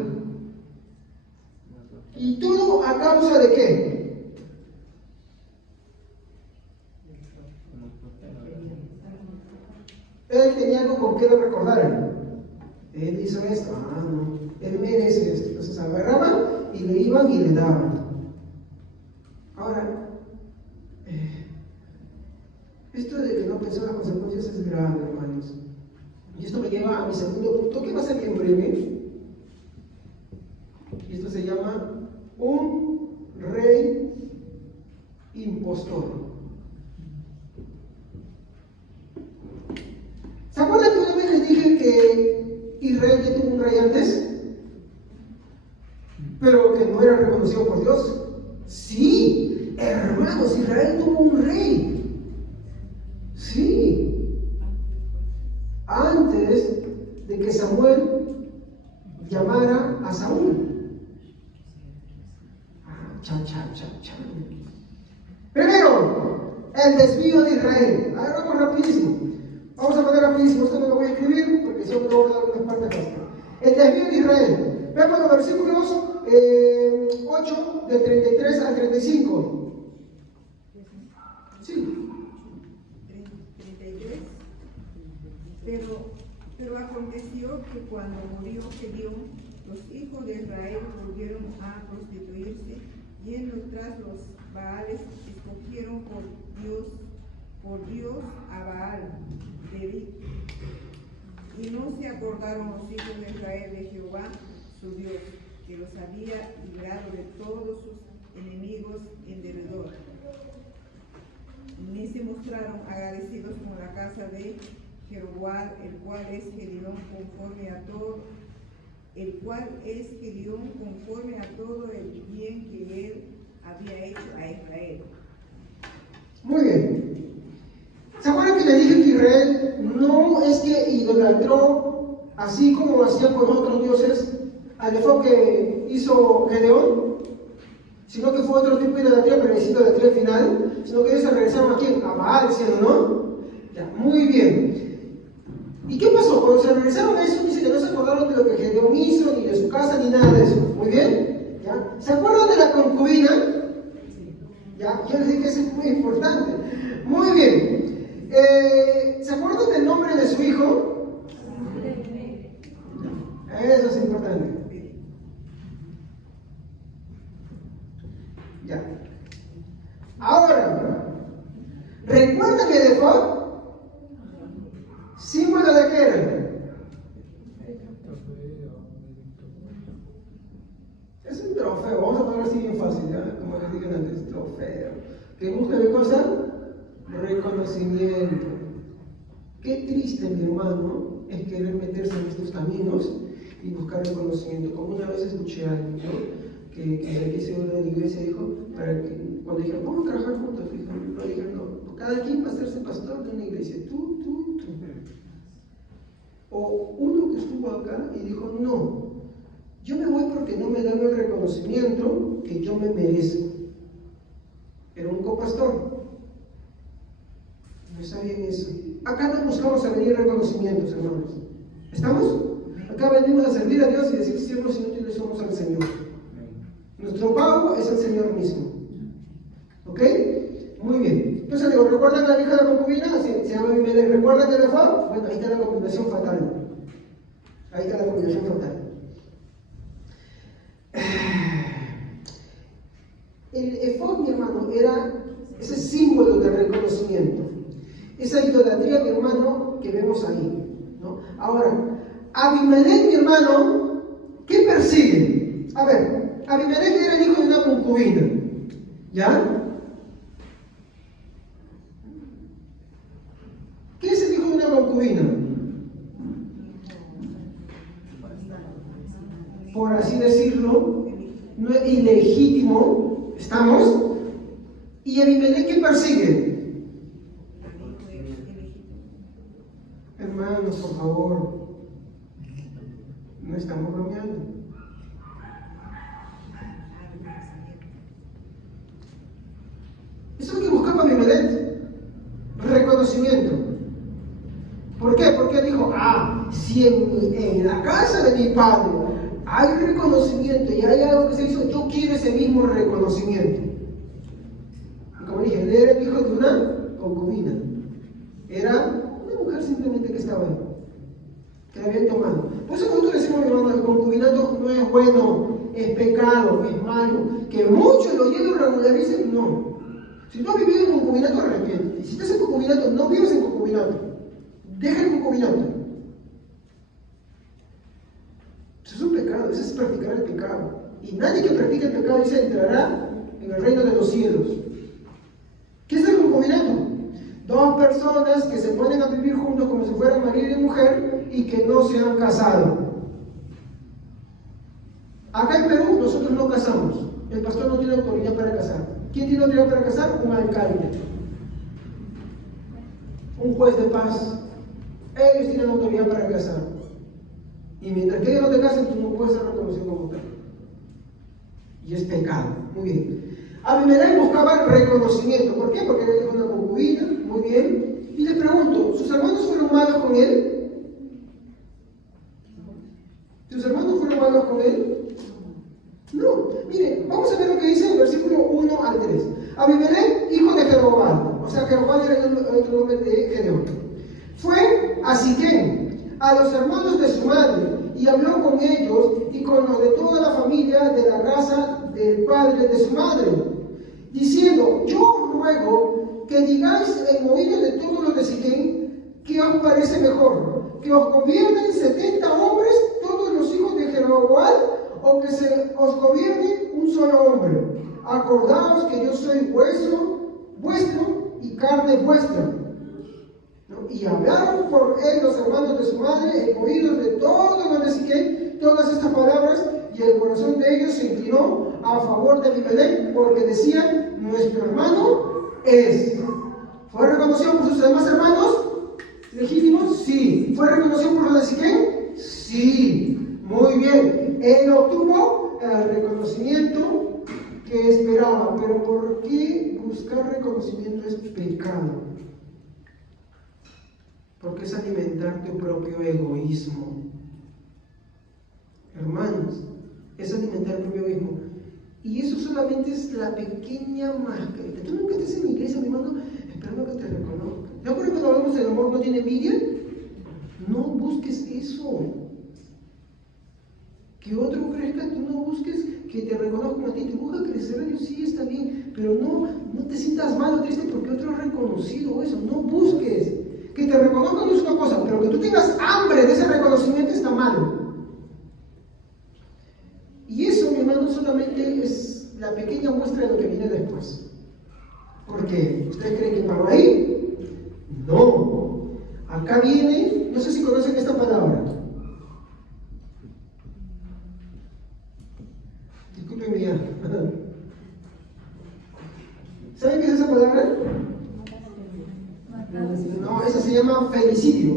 ¿Y todo a causa de qué? Él tenía algo con qué lo recordaran. Él hizo esto, no, él merece esto. Entonces agarraban y le iban y le daban. Ahora, esto de que no pensó en las consecuencias es grave, hermanos. Y esto me lleva a mi segundo punto, que va a ser bien breve. Y esto se llama un rey impostor. Israel tuvo un rey. Sí. Antes de que Samuel llamara a Saúl. Primero, el desvío de Israel. A ver, vamos rapidísimo. Vamos a poner rapidísimo. Esto no lo voy a escribir porque siempre voy a dar unas partes más. El desvío de Israel. Veamos los versículos 8 del 33 al 35. Sí. 33. Pero aconteció que cuando murió Gedeón, los hijos de Israel volvieron a prostituirse, yendo tras los Baales, escogieron por Dios a Baal, y no se acordaron los hijos de Israel de Jehová, su Dios, que los había librado de todos sus enemigos en derredor. Ni se mostraron agradecidos con la casa de Jeroboam, el cual es Gedeón conforme a todo el bien que él había hecho a Israel. Muy bien. ¿Se acuerdan que le dije que Israel no es que idolatró así como hacían con otros dioses al efod que hizo Gedeón? Sino que fue otro tipo de idolatría, pero necesito idolatría al final, sino que ellos se regresaron aquí a Baal, diciendo, ¿no? Ya, muy bien. ¿Y qué pasó? Cuando se regresaron a eso, dice que no se acordaron de lo que Gedeón hizo, ni de su casa, ni nada de eso. Muy bien. ¿Ya? ¿Se acuerdan de la concubina? ¿Ya? Yo les dije que eso es muy importante. Muy bien. ¿Se acuerdan del nombre de su hijo? Eso es importante. Ya. Ahora, ¿recuerdan el efod? ¿Símbolo de qué era? Es un trofeo, vamos a ponerlo así bien fácil, ¿ya? Como les dije antes, trofeo. ¿Qué busca qué cosa? Reconocimiento. Qué triste, mi hermano, es querer meterse en estos caminos y buscar reconocimiento. Como una vez escuché a alguien, ¿no? Que aquí se una iglesia dijo, para que, cuando dijeron, vamos a trabajar juntos, dijeron, no, cada quien va a hacerse pastor de una iglesia, tú. O uno que estuvo acá y dijo, no, yo me voy porque no me dan el reconocimiento que yo me merezco. Era un copastor. No está bien eso. Acá no buscamos a venir reconocimientos, hermanos. ¿Estamos? Acá venimos a servir a Dios y decir, siervos inútiles somos al Señor. Nuestro pago es el Señor mismo. ¿Ok? Muy bien. Entonces digo, ¿recuerdan a la hija de la concubina? Se llama Abimelech. ¿Recuerdan el efod? Bueno, ahí está la combinación fatal. Ahí está la combinación fatal. El efod, mi hermano, era ese símbolo de reconocimiento. Esa idolatría, mi hermano, que vemos ahí, ¿no? Ahora, Abimelech, mi hermano, ¿qué persigue? A ver, Abimelech era el hijo de una concubina, ¿ya? ¿Qué es el hijo de una concubina? Por así decirlo, no es ilegítimo, ¿estamos? ¿Y Abimelech qué persigue? Hermanos, por favor, no estamos bromeando. Eso es lo que buscaba Abimelech, reconocimiento. ¿Por qué? Porque dijo, si en la casa de mi padre hay reconocimiento y hay algo que se hizo, yo quiero ese mismo reconocimiento. Y como dije, él era el hijo de una concubina. Era una mujer simplemente que estaba ahí, que la habían tomado. Por eso nosotros decimos, mi hermano, el concubinato no es bueno, es pecado, es malo. Que muchos lo llegan a regularizar, no. Si tú has vivido en concubinato, arrepiéntete. Y si estás en concubinato, no vivas en concubinato. Deja el concubinato. Eso es un pecado, eso es practicar el pecado. Y nadie que practique el pecado dice entrará en el reino de los cielos. ¿Qué es el concubinato? Dos personas que se ponen a vivir juntos como si fueran marido y mujer y que no se han casado. Acá en Perú nosotros no casamos. El pastor no tiene autoridad para casar. ¿Quién tiene autoridad para casar? Un alcalde, un juez de paz. Ellos tienen autoridad para casar. Y mientras que ellos no te casen, tú no puedes ser reconocido como tal. Y es pecado. Muy bien. Abimelech buscaba reconocimiento. ¿Por qué? Porque él era una concubina. Muy bien. Y le pregunto, ¿sus hermanos fueron malos con él? ¿Tus hermanos fueron malos con él? No. Miren, vamos a ver lo que dice en el versículo 1 al 3. Abimelech, hijo de Jerobal. O sea, Jerobal era el otro nombre de Gedeón. Fue a Siquem, a los hermanos de su madre, y habló con ellos y con los de toda la familia de la casa del padre de su madre, diciendo: yo os ruego que digáis en oídos de todos los de Siquem, ¿qué os parece mejor? ¿Que os gobiernen 70 hombres, todos los hijos de Jeroboam, o que se os gobierne un solo hombre? Acordaos que yo soy hueso vuestro y carne vuestra. Y hablaron por él los hermanos de su madre en oídos de todos los de Siquem todas estas palabras, y el corazón de ellos se inclinó a favor de Abimelech, porque decían: nuestro hermano es. ¿Fue reconocido por sus demás hermanos legítimos? Sí. ¿Fue reconocido por los de Siquem? Sí. Muy bien. Él obtuvo el reconocimiento que esperaba. Pero ¿por qué buscar reconocimiento es pecado? Porque es alimentar tu propio egoísmo. Hermanos, es alimentar el propio egoísmo. Y eso solamente es la pequeña máscara. Tú nunca estás en mi iglesia, mi hermano, esperando que te reconozca. ¿De acuerdo cuando hablamos del amor no tiene envidia? No busques eso. Que otro crezca, tú no busques que te reconozcan a ti. Tú buscas crecer, Dios sí está bien, pero no te sientas mal o triste porque otro ha reconocido eso. No busques. Que te reconozcan es una cosa, pero que tú tengas hambre de ese reconocimiento está mal. Y eso, mi hermano, solamente es la pequeña muestra de lo que viene después. Porque ¿ustedes creen que paró ahí? No. Acá viene, no sé si conocen esta palabra. Discúlpenme ya. ¿Saben qué es esa palabra? No, esa se llama felicidio.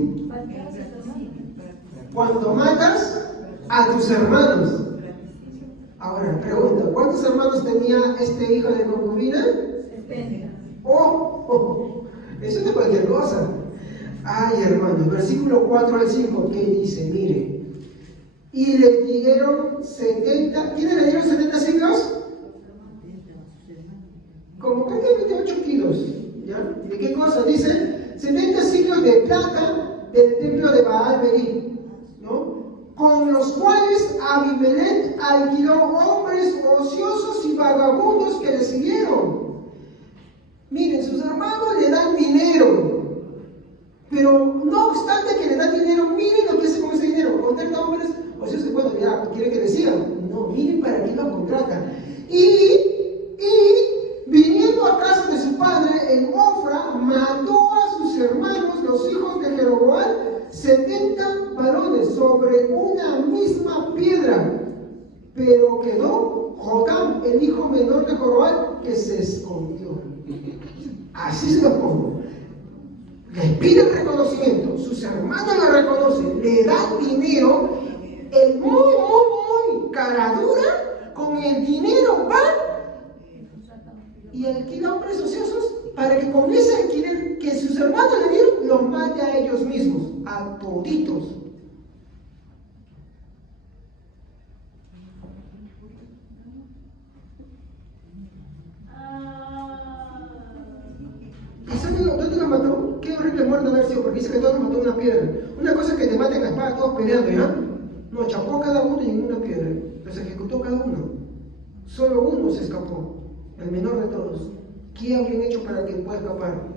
Cuando matas a tus hermanos. Ahora, pregunta, ¿cuántos hermanos tenía este hijo de concubina? 70. Eso no es cualquier cosa. Ay, hermanos, versículo 4 al 5, ¿qué dice? Mire. Y le dieron 70, ¿quiénes le dieron 70 ciclos? Como prácticamente 8 kilos. ¿Ya? ¿De qué cosa? Dice 70 ciclos de plata del templo de Baal-Berith, ¿no? Con los cuales Abimelech alquiló hombres ociosos y vagabundos que le siguieron. Miren, sus hermanos le dan dinero, pero no obstante que le dan dinero, miren lo que hace con ese dinero. Contrata hombres ociosos, bueno, ya quiere que le sigan. No, miren para qué lo contrata. Y viniendo a casa de su padre en Ofra, mató a sus hermanos, los hijos de Jeroboam, 70 varones sobre una misma piedra. Pero quedó Jotam, el hijo menor de Jeroboam, que se escondió. Así se lo pongo. Le pide reconocimiento, sus hermanos lo reconocen, le dan dinero, el muy caradura, con el dinero va y alquila hombres ociosos para que con ese alquiler que sus hermanos le dieron, los mate a ellos mismos, a toditos. ¿Y saben dónde los mató? Qué horrible muerte haber sido, porque dice que todos los mató en una piedra. Una cosa es que te maten a espada todos peleando, ¿ya? No, chapó a cada uno y en una piedra. Los ejecutó cada uno. Solo uno se escapó. El menor de todos. ¿Qué habrían hecho para que pueda escapar?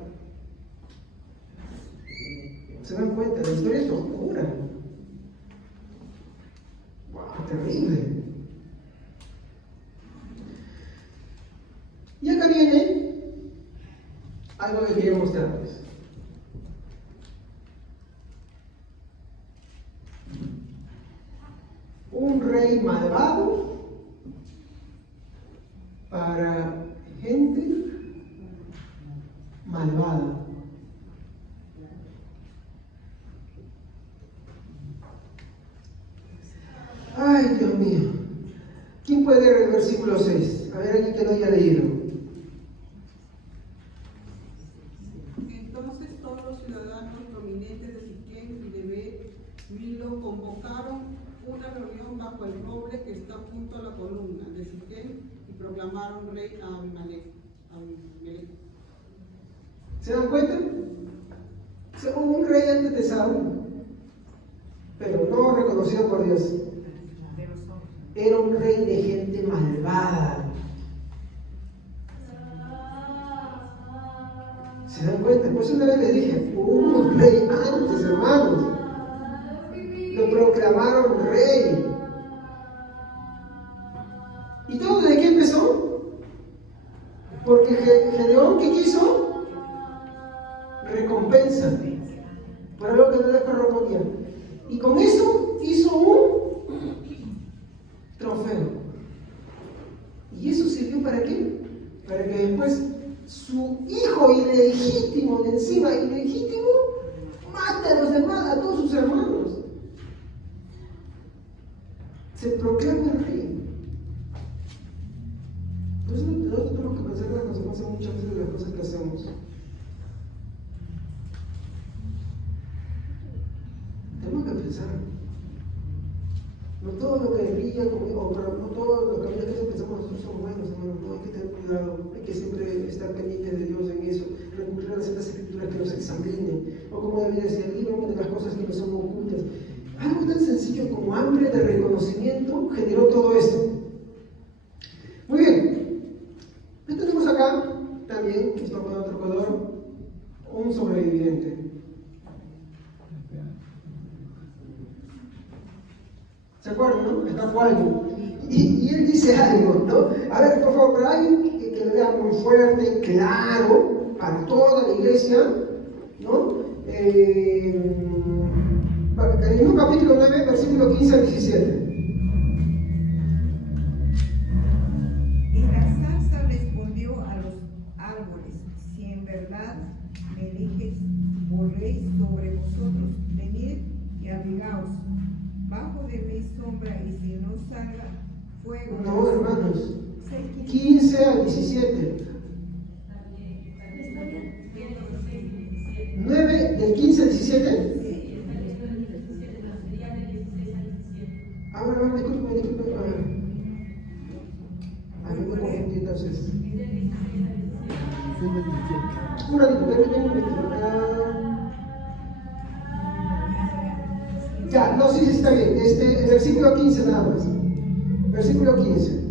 ¿Se dan cuenta? La historia es oscura. ¡Wow! Terrible. Y acá viene algo que quiero mostrarles. Un rey malvado para gente malvada. Ay, Dios mío. ¿Quién puede leer el versículo 6? A ver, alguien que no haya leído. Entonces todos los ciudadanos prominentes de Siquem y de Bet Milo convocaron una reunión bajo el roble que está junto a la columna de Siquem y proclamaron rey a Abimelech. ¿Se dan cuenta? O sea, hubo un rey antes de Saúl, pero no reconocido por Dios. Era un rey de gente malvada. ¿Se dan cuenta? Por eso una vez les dije, hubo un rey antes, hermanos. Lo proclamaron rey. ¿Y todo desde qué empezó? Porque Gedeón, ¿qué quiso? Recompensa por algo que no le correspondía. Y con eso hizo un trofeo. ¿Y eso sirvió para qué? Para que después su hijo ilegítimo de encima, ilegítimo, mate a los demás, a todos sus hermanos. Se proclama el rey. Por eso nosotros tenemos que pensar en las consecuencias muchas veces de las cosas que hacemos. Tenemos que pensar. No todo lo que brilla, no todos los caminos que pensamos nosotros son buenos, hermanos. No hay que tener cuidado, hay que siempre estar pendientes de Dios en eso, recurrir a ciertas escrituras que nos examinen, o como David decía, líbrame de las cosas que nos son ocultas. Algo tan sencillo como hambre de reconocimiento generó todo esto. Muy bien, ya tenemos acá también, que está con otro color, un sobreviviente. ¿Se acuerdan, no? Está Juan. Y él dice algo, ¿no? A ver, por favor, pero alguien que lo vea muy fuerte, claro, para toda la iglesia, ¿no? En el capítulo 9, versículo 15 al 17. Y la zarza respondió a los árboles: si en verdad me eliges por rey sobre vosotros, venid y abrigaos bajo de mi sombra, y si no salga fuego. No, hermanos. 15 al 17. 9 del 15 al 17. Ah, bueno, disculpe. A mí me confundí entonces. Un ratito, ya, no, sí, está bien. Versículo 15 nada más. Versículo 15.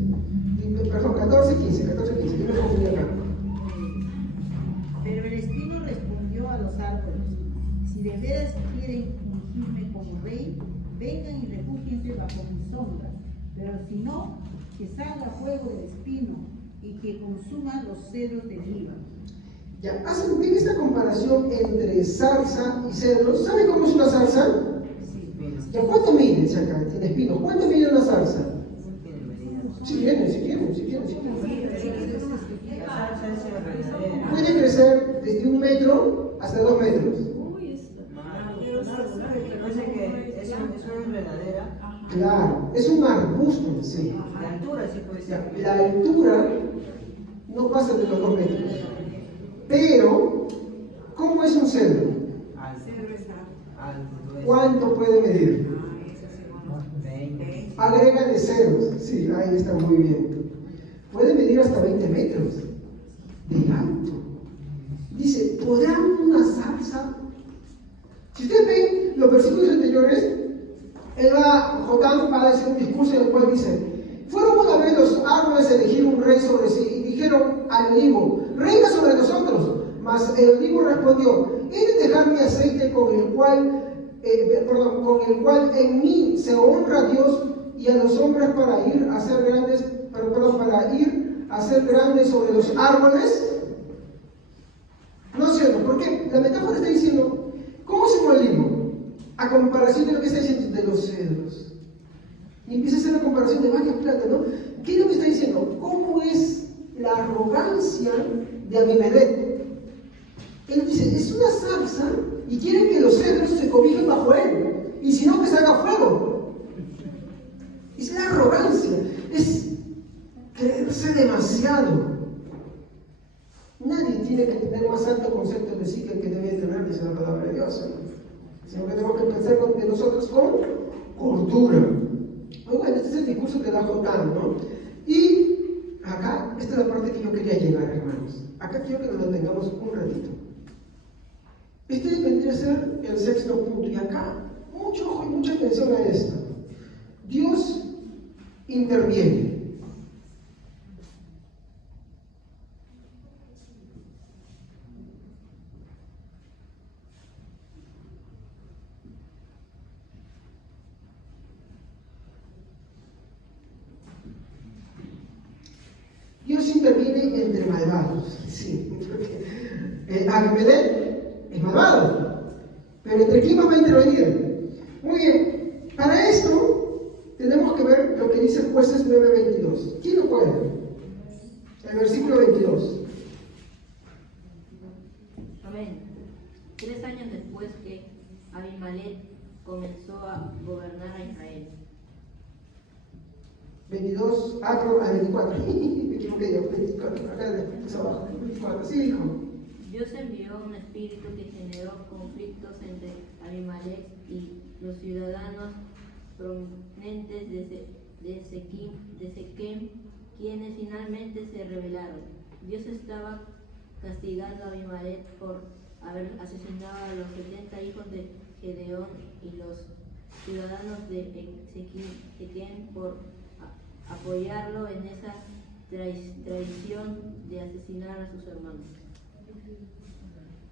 Perdón, 14, 15. Yo me confundí acá. Pero el espino respondió a los árboles: si de veras quieren ungirme como rey, vengan y refúgiense bajo mi sombra. Pero si no, que salga fuego del espino y que consuma los cedros del Líbano. Ya, hacen bien esta comparación entre zarza y cedros. ¿Saben cómo es una zarza? Ya, ¿cuánto mide acá? Tiene espinos. ¿Cuánto mide una zarza? Si quieren. Puede crecer desde 1 metro hasta 2 metros. Claro, es un arbusto en sí. La altura sí puede ser. La altura no pasa de los 2 metros. Pero, ¿cómo es un cedro? ¿Cuánto puede medir? Agrégale ceros. Sí, ahí está muy bien. Puede medir hasta 20 metros de alto. Dice, ¿podrá una zarza? Si ustedes ven los versículos anteriores, Jotam va a decir un discurso en el cual dice: fueron una vez los árboles a elegir un rey sobre sí, y dijeron al olivo: reina sobre nosotros. Mas el olivo respondió: he de dejar mi aceite con el cual en mí se honra a Dios y a los hombres para ir a ser grandes sobre los árboles. No es cierto, porque la metáfora está diciendo, ¿cómo es un olivo? A comparación de lo que está diciendo de los cedros. Y empieza a hacer la comparación de varias plantas, ¿no? ¿Qué es lo que está diciendo? ¿Cómo es la arrogancia de Abimelech? Él dice, es una zarza y quieren que los cedros se cobijen bajo él, y si no, que se haga fuego. Es la arrogancia, es creerse demasiado. Nadie tiene que tener más alto concepto de sí que el que debe tener, dice la palabra de Dios, sino que tenemos que pensar de nosotros con cordura. Muy bueno, este es el discurso que da Jotán, ¿no? Y acá, esta es la parte que yo quería llegar, hermanos. Acá quiero que nos detengamos un ratito. Este vendría a ser el sexto punto, y acá, mucho ojo y mucha atención a esto. Dios interviene. Dios interviene entre malvados, sí, porque Abimelech es malvado, pero ¿entre quién va a intervenir? Muy bien, para esto tenemos que ver lo que dice Jueces 9:22. ¿Quién lo puede? El versículo 22. Amén. 3 años después que Abimelech comenzó a gobernar a Israel. 22, perdón, 24. Me equivoqué yo, 24, acá después abajo, 24, sí, hijo. Dios envió un espíritu que generó conflictos entre Abimelech y los ciudadanos prominentes de Sequem, quienes finalmente se rebelaron. Dios estaba castigando a Abimelech por haber asesinado a los 70 hijos de Gedeón y los ciudadanos de Sequem por apoyarlo en esa traición de asesinar a sus hermanos.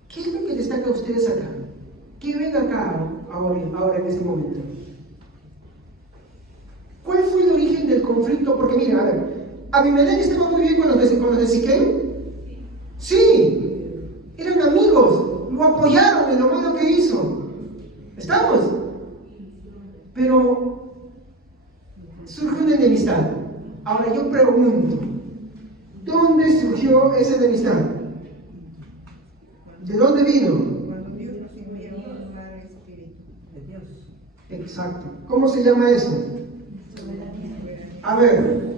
¿Qué es lo que destaca a ustedes acá? ¿Qué ven acá ahora en este momento? ¿Cuál fue el origen del conflicto? Porque mira, a ver, ¿Abimelech estaba muy bien con los de Siquem? Sí, eran amigos, lo apoyaron en lo malo que hizo. ¿Estamos? Pero surgió una enemistad. Ahora yo pregunto, ¿dónde surgió esa enemistad? ¿De dónde vino? Cuando Dios nos envió un mal espíritu. De Dios. Exacto. ¿Cómo se llama eso? A ver,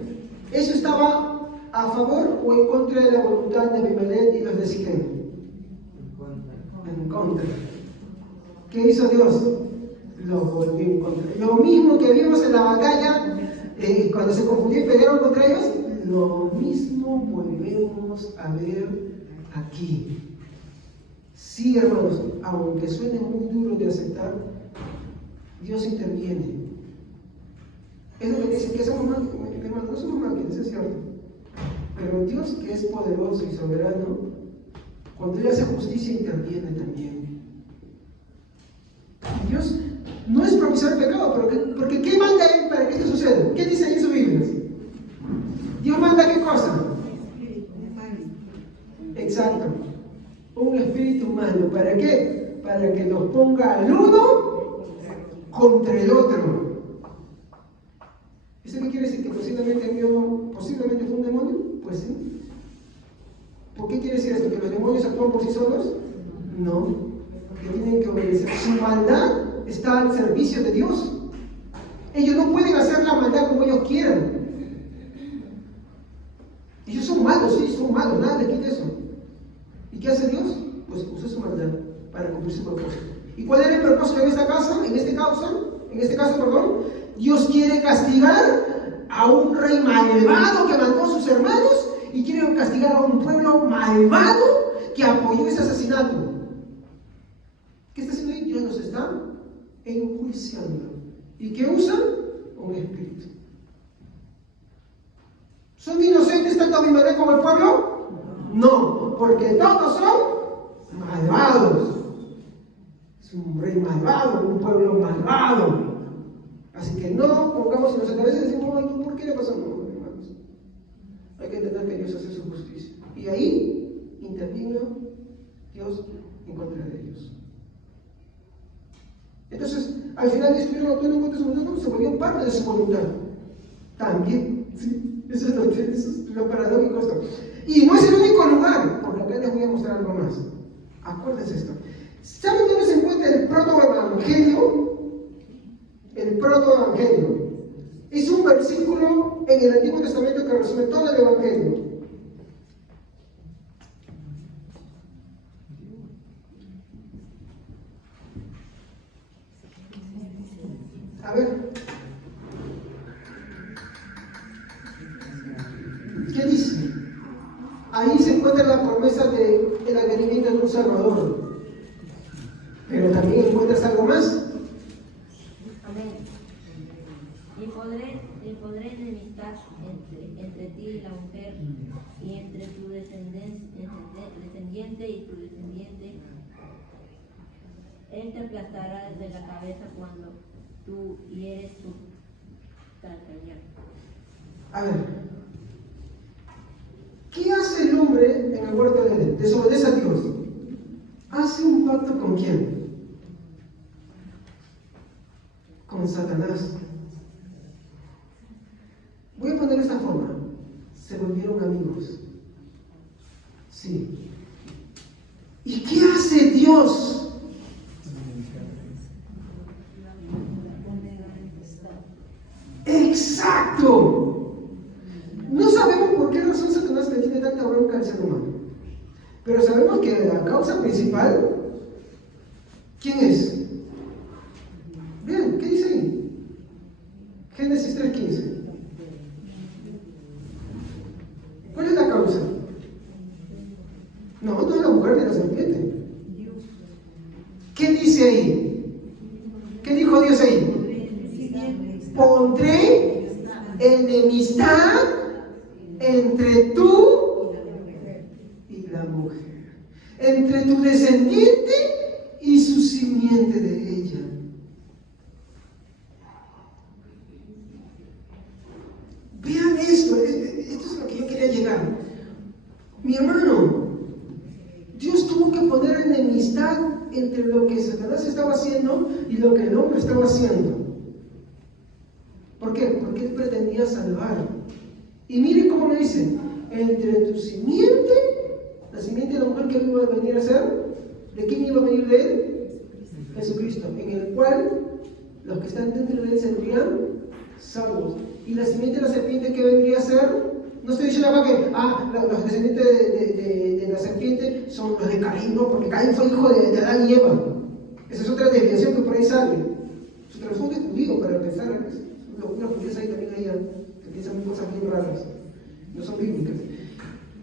¿eso estaba a favor o en contra de la voluntad de Abimelech y los de Siquem? En contra. ¿Qué hizo Dios? Los volvió en contra. Lo mismo que vimos en la batalla, cuando se confundieron y pelearon contra ellos, lo mismo volvemos a ver aquí. Sí, hermanos, aunque suene muy duro de aceptar, Dios interviene. Es lo que dicen que somos máquinas, hermanos, no somos máquinas, es cierto. Pero Dios, que es poderoso y soberano, cuando Él hace justicia, interviene también. Dios no es propiciar el pecado, porque ¿qué manda Él para que esto suceda? ¿Qué dice ahí en su Biblia? Dios manda ¿qué cosa? Exacto. Un espíritu humano. ¿Para qué? Para que nos ponga al uno contra el otro. ¿Eso qué quiere decir? ¿Que posiblemente fue un demonio? Pues sí. ¿Por qué quiere decir esto? ¿Que los demonios actúan por sí solos? No. Que tienen que obedecer. Su maldad está al servicio de Dios. Ellos no pueden hacer la maldad como ellos quieran. Ellos son malos, sí, son malos, nada les quita eso. ¿Y qué hace Dios? Pues usa su maldad para cumplir su propósito. ¿Y cuál era el propósito en esta casa? En este caso, Dios quiere castigar a un rey malvado que mató a sus hermanos y quiere castigar a un pueblo malvado que apoyó ese asesinato. ¿Qué está haciendo ahí? Dios nos está enjuiciando. ¿Y qué usa? Un espíritu. ¿Son inocentes tanto Abimelech como el pueblo? No, porque todos son malvados. Es un rey malvado, un pueblo malvado. Así que no pongamos en nuestra cabeza y decimos, ay, ¿por qué le pasó? No, hermanos. Hay que entender que Dios hace su justicia. Y ahí intervino Dios en contra de ellos. Entonces, al final estuvieron actuando en contra de su voluntad, se volvió parte de su voluntad. También, sí, eso es lo paradójico esto. Y no es el único lugar, porque acá les voy a mostrar algo más. Acuérdense esto. ¿Saben dónde se encuentra el protoevangelio? El protoevangelio. Es un versículo en el Antiguo Testamento que resume todo el Evangelio. A ver. ¿Qué dice? Ahí se encuentra la promesa del advenimiento de un Salvador. Pero también encuentras algo más. Amén. Y pondré enemistad entre ti y la mujer, y entre tu descendiente y tu descendiente. Él te aplastará desde la cabeza cuando tú hieres su calcañar. A ver. ¿Qué hace el hombre en el huerto de Edén? Desobedece a Dios. ¿Hace un pacto con quién? Con Satanás. Voy a poner de esta forma. Se volvieron amigos. Sí. ¿Y qué hace Dios? ¡Exacto! No sabemos por qué razón Satanás le tiene tanta bronca al ser humano. Pero sabemos que la causa principal, ¿quién es? Vean, ¿qué dice ahí? Génesis 3:15. ¿Cuál es la causa? No es la mujer de la serpiente. ¿Qué dice ahí? ¿Qué dijo Dios ahí? Pondré enemistad entre tú y la mujer, entre tu descendiente y su simiente de ella. Vean esto es lo que yo quería llegar. Mi hermano, Dios tuvo que poner enemistad entre lo que Satanás estaba haciendo y lo que el hombre estaba haciendo. ¿Por qué? Porque él pretendía salvar. Y miren cómo le dice, entre tu simiente, la simiente de la mujer que iba a venir a ser, ¿de quién iba a venir de él? Jesucristo, en el cual los que están dentro de él serían salvos. Y la simiente de la serpiente que vendría a ser, no estoy diciendo acá que los descendientes de la serpiente son los de Caín, no, porque Caín fue hijo de Adán y Eva. Esa es otra desviación que por ahí sale. Su trasfondo es judío, para empezar, unos judíos ahí también hay que piensan cosas bien raras, no son bíblicas.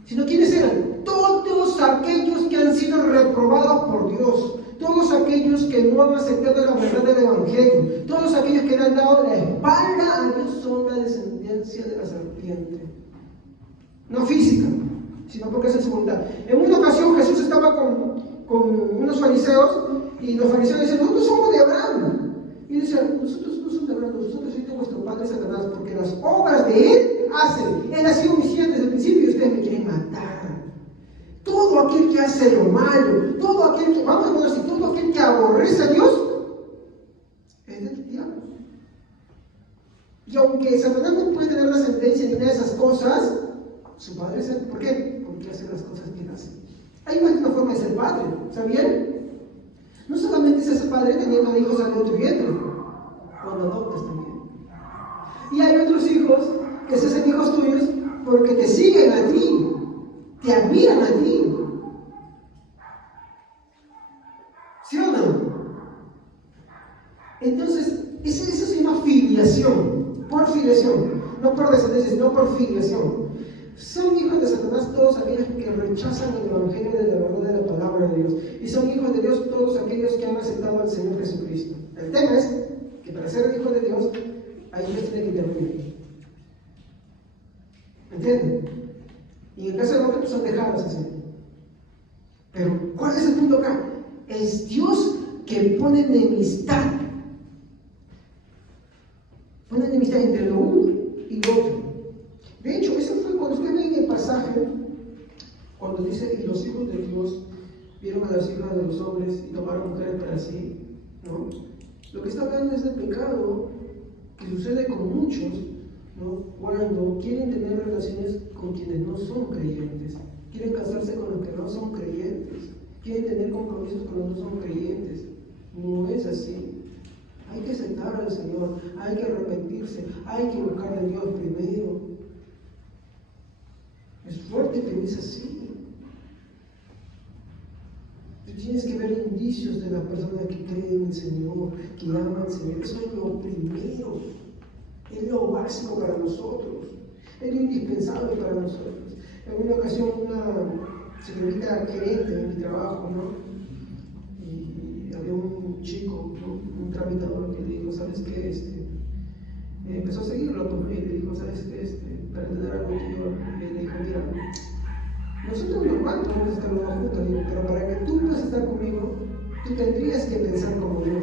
Sino ¿quiénes eran? Todos aquellos que han sido reprobados por Dios, todos aquellos que no han aceptado la verdad del Evangelio, todos aquellos que le han dado la espalda a Dios son la descendencia de la serpiente. No física, sino porque es en su voluntad. En una ocasión Jesús estaba con unos fariseos y los fariseos decían, nosotros somos de Abraham. Y decían, nosotros no somos de Abraham, nosotros somos de vuestro padre Satanás, porque las obras de él hacen. Él ha sido homicida desde el principio y ustedes me quieren matar. Todo aquel que hace lo malo, todo aquel que, vamos a poner así, todo aquel que aborrece a Dios, es del diablo. Y aunque Satanás no puede tener la sentencia ni nada de esas cosas, su padre es él. ¿Por qué? Porque hace las cosas que hace. Hay una forma de ser padre, ¿sabían? No solamente se hace padre teniendo hijos al otro vientre, cuando adoptas también. Y hay otros hijos que se hacen hijos tuyos porque te siguen a ti, te admiran a ti. ¿Sí o no? Entonces, eso se llama filiación, por filiación, no por descendencia, sino por filiación. Son hijos de Satanás todos aquellos que rechazan el Evangelio de la verdad de la palabra de Dios. Y son hijos de Dios todos aquellos que han aceptado al Señor Jesucristo. El tema es que para ser hijo de Dios, hay Dios tiene que intervenir. ¿Entienden? Y en el caso de los son dejados así. Pero, ¿cuál es el punto acá? Es Dios que pone enemistad. Pone enemistad entre lo uno y lo otro. De hecho, eso fue cuando usted ve en el pasaje, cuando dice, y los hijos de Dios vieron a las hijas de los hombres y tomaron mujeres para sí, ¿no? Lo que está hablando es del pecado que sucede con muchos, ¿no? Cuando quieren tener relaciones con quienes no son creyentes, quieren casarse con los que no son creyentes, quieren tener buscar a Dios primero. Es fuerte, pero es así. Tú tienes que ver indicios de la persona que cree en el Señor, que ama al Señor. Eso es lo primero. Es lo básico para nosotros. Es lo indispensable para nosotros. En una ocasión, una señorita gerente en mi trabajo, ¿no? Y había un chico, ¿no? Un tramitador que le dijo, ¿sabes qué? Empezó a seguirlo, pues, y le dijo, ¿sabes qué? Para entender algo que yo le dijo, mira, nosotros normal podemos estar los dos juntos, digo, pero para que tú puedas estar conmigo, tú tendrías que pensar como yo.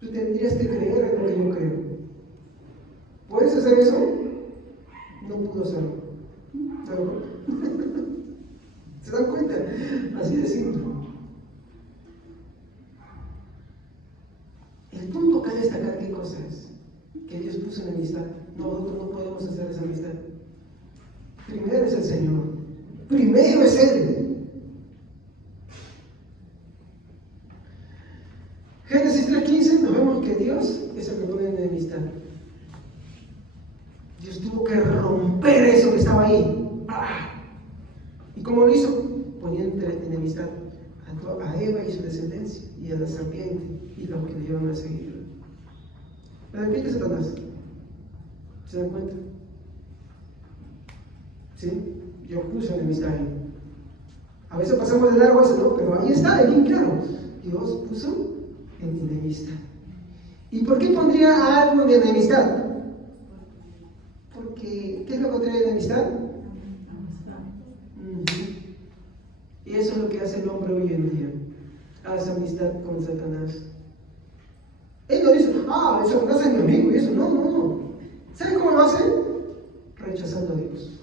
Tú tendrías que creer en lo que yo creo. ¿Puedes hacer eso? No pudo hacerlo. ¿Se dan cuenta? Así de simple. El punto que hay destacar qué cosa es. Que Dios puso en amistad. Nosotros no podemos hacer esa amistad. Primero es el Señor. Primero es Él. Génesis 3:15 nos vemos que Dios es el que pone en amistad. Dios tuvo que romper eso que estaba ahí. ¿Y cómo lo hizo? Poniendo en enemistad a Eva y su descendencia, y a la serpiente, y los que le iban a seguir. La serpiente es Satanás. ¿Se dan cuenta? ¿Sí? Dios puso enemistad ahí. A veces pasamos de largo eso, ¿no? Pero ahí está, es bien claro. Dios puso enemistad. ¿Y por qué pondría algo de enemistad? Porque, ¿qué es lo contrario de enemistad? Y eso es lo que hace el hombre hoy en día. Hace amistad con Satanás. Él no dice, Satanás es mi amigo y eso. No. ¿Sabe cómo lo hace? Rechazando a Dios.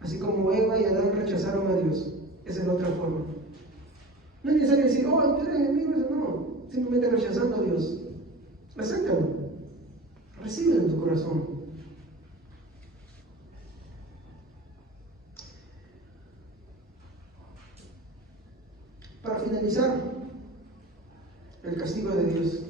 Así como Eva y Adán rechazaron a Dios. Esa es la otra forma. No es necesario decir, tú eres mi amigo, eso no. Simplemente rechazando a Dios. Acéptalo. Recíbelo en tu corazón. Para finalizar, el castigo de Dios.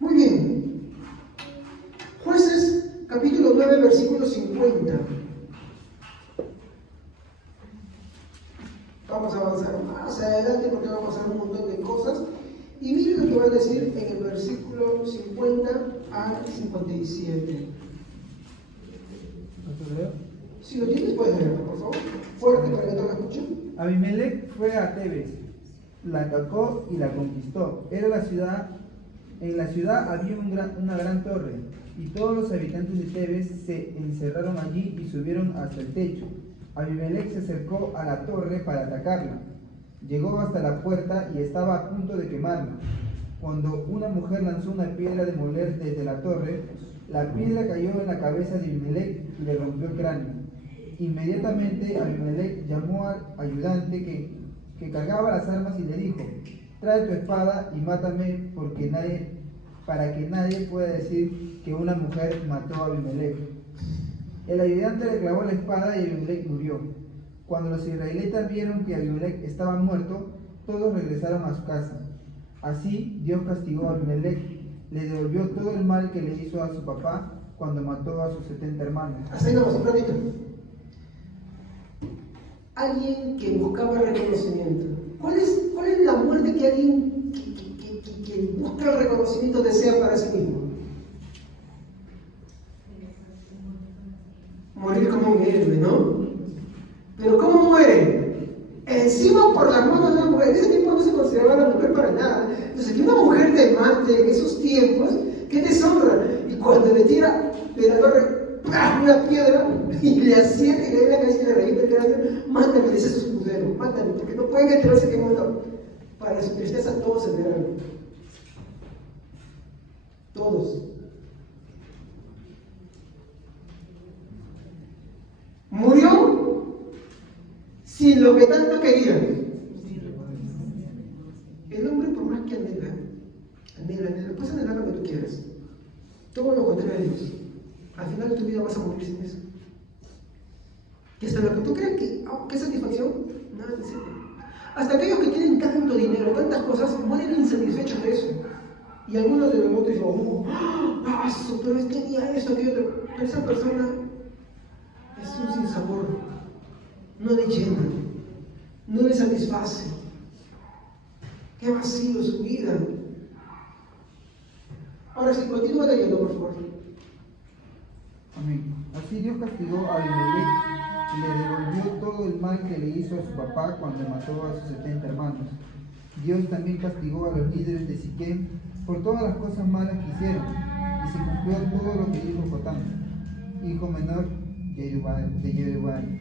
Muy bien. Jueces, capítulo 9, versículo 50. Vamos a avanzar más adelante porque vamos a hacer un montón de cosas. Y miren lo que va a decir en el versículo 50 al 57. Si lo tienes, puedes leerlo, por favor. Fuerte para que todos lo escuchen. Abimelech fue a Tebes, la atacó y la conquistó. En la ciudad había una gran torre, y todos los habitantes de Tebes se encerraron allí y subieron hasta el techo. Abimelech se acercó a la torre para atacarla. Llegó hasta la puerta y estaba a punto de quemarla, cuando una mujer lanzó una piedra de moler desde la torre. La piedra cayó en la cabeza de Abimelech y le rompió el cráneo. Inmediatamente Abimelech llamó al ayudante que cargaba las armas y le dijo: trae tu espada y mátame, para que nadie pueda decir que una mujer mató a Abimelech. El ayudante le clavó la espada y Abimelech murió. Cuando los israelitas vieron que Abimelech estaba muerto, todos regresaron a su casa. Así Dios castigó a Abimelech, le devolvió todo el mal que le hizo a su papá cuando mató a sus 70 hermanos. Así nomás, un ratito. Alguien que buscaba reconocimiento. ¿Cuál es la muerte que alguien que busca el reconocimiento desea para sí mismo? Morir como un héroe, ¿no? Pero ¿cómo muere? Encima por la mano de una mujer. En ese tiempo no se consideraba la mujer para nada. Entonces, que una mujer te mate en esos tiempos, qué deshonra. Y cuando le tira de la torre una piedra y le asiente y le da la cabeza y le revienta el cráneo, mátame, dice su escudero, mátame, porque no pueden enterarse que muerto. Para su tristeza todos se enteraron. Todos. Murió sin lo que tanto quería. El hombre, por más que anhela, puedes anhelar lo que tú quieras. Todo lo contrario a Dios. Al final de tu vida vas a morir sin eso. Y hasta lo que tú crees que, qué satisfacción, Nada de discípulo. Hasta aquellos que tienen tanto dinero, tantas cosas, mueren insatisfechos de eso. Y algunos de nosotros dicen, pero tenía eso, aquello otro. Pero esa persona es un sinsabor. No le llena, no le satisface. Qué vacío su vida. Ahora sí, continúa leyendo, por favor. Amén. Así Dios castigó a Abimelech y le devolvió todo el mal que le hizo a su papá cuando mató a sus 70 hermanos. Dios también castigó a los líderes de Siquem por todas las cosas malas que hicieron, y se cumplió todo lo que dijo Jotán, hijo menor de Jerubbaal.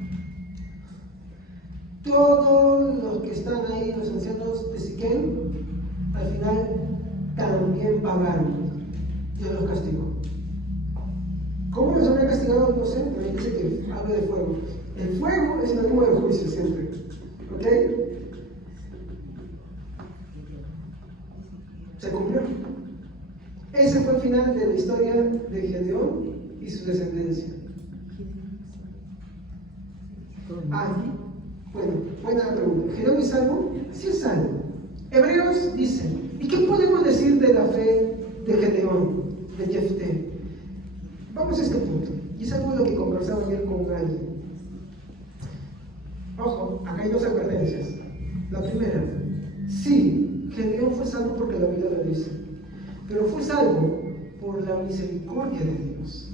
Todos los que están ahí, los ancianos de Siquem, al final también pagaron. Dios los castigó. ¿Cómo los habrá castigado? No sé, pero ahí dice que habla de fuego. El fuego es la nube del juicio siempre. ¿Ok? Se cumplió. Ese fue el final de la historia de Gedeón y su descendencia. Bueno, buena pregunta. ¿Gedeón es salvo? Sí es salvo. Hebreos dice, ¿y qué podemos decir de la fe de Gedeón, de Jefté? Vamos a este punto, y es algo de lo que conversaba ayer con alguien. Ojo, acá hay dos advertencias. La primera, sí, Gedeón fue salvo porque la Biblia lo dice, pero fue salvo por la misericordia de Dios.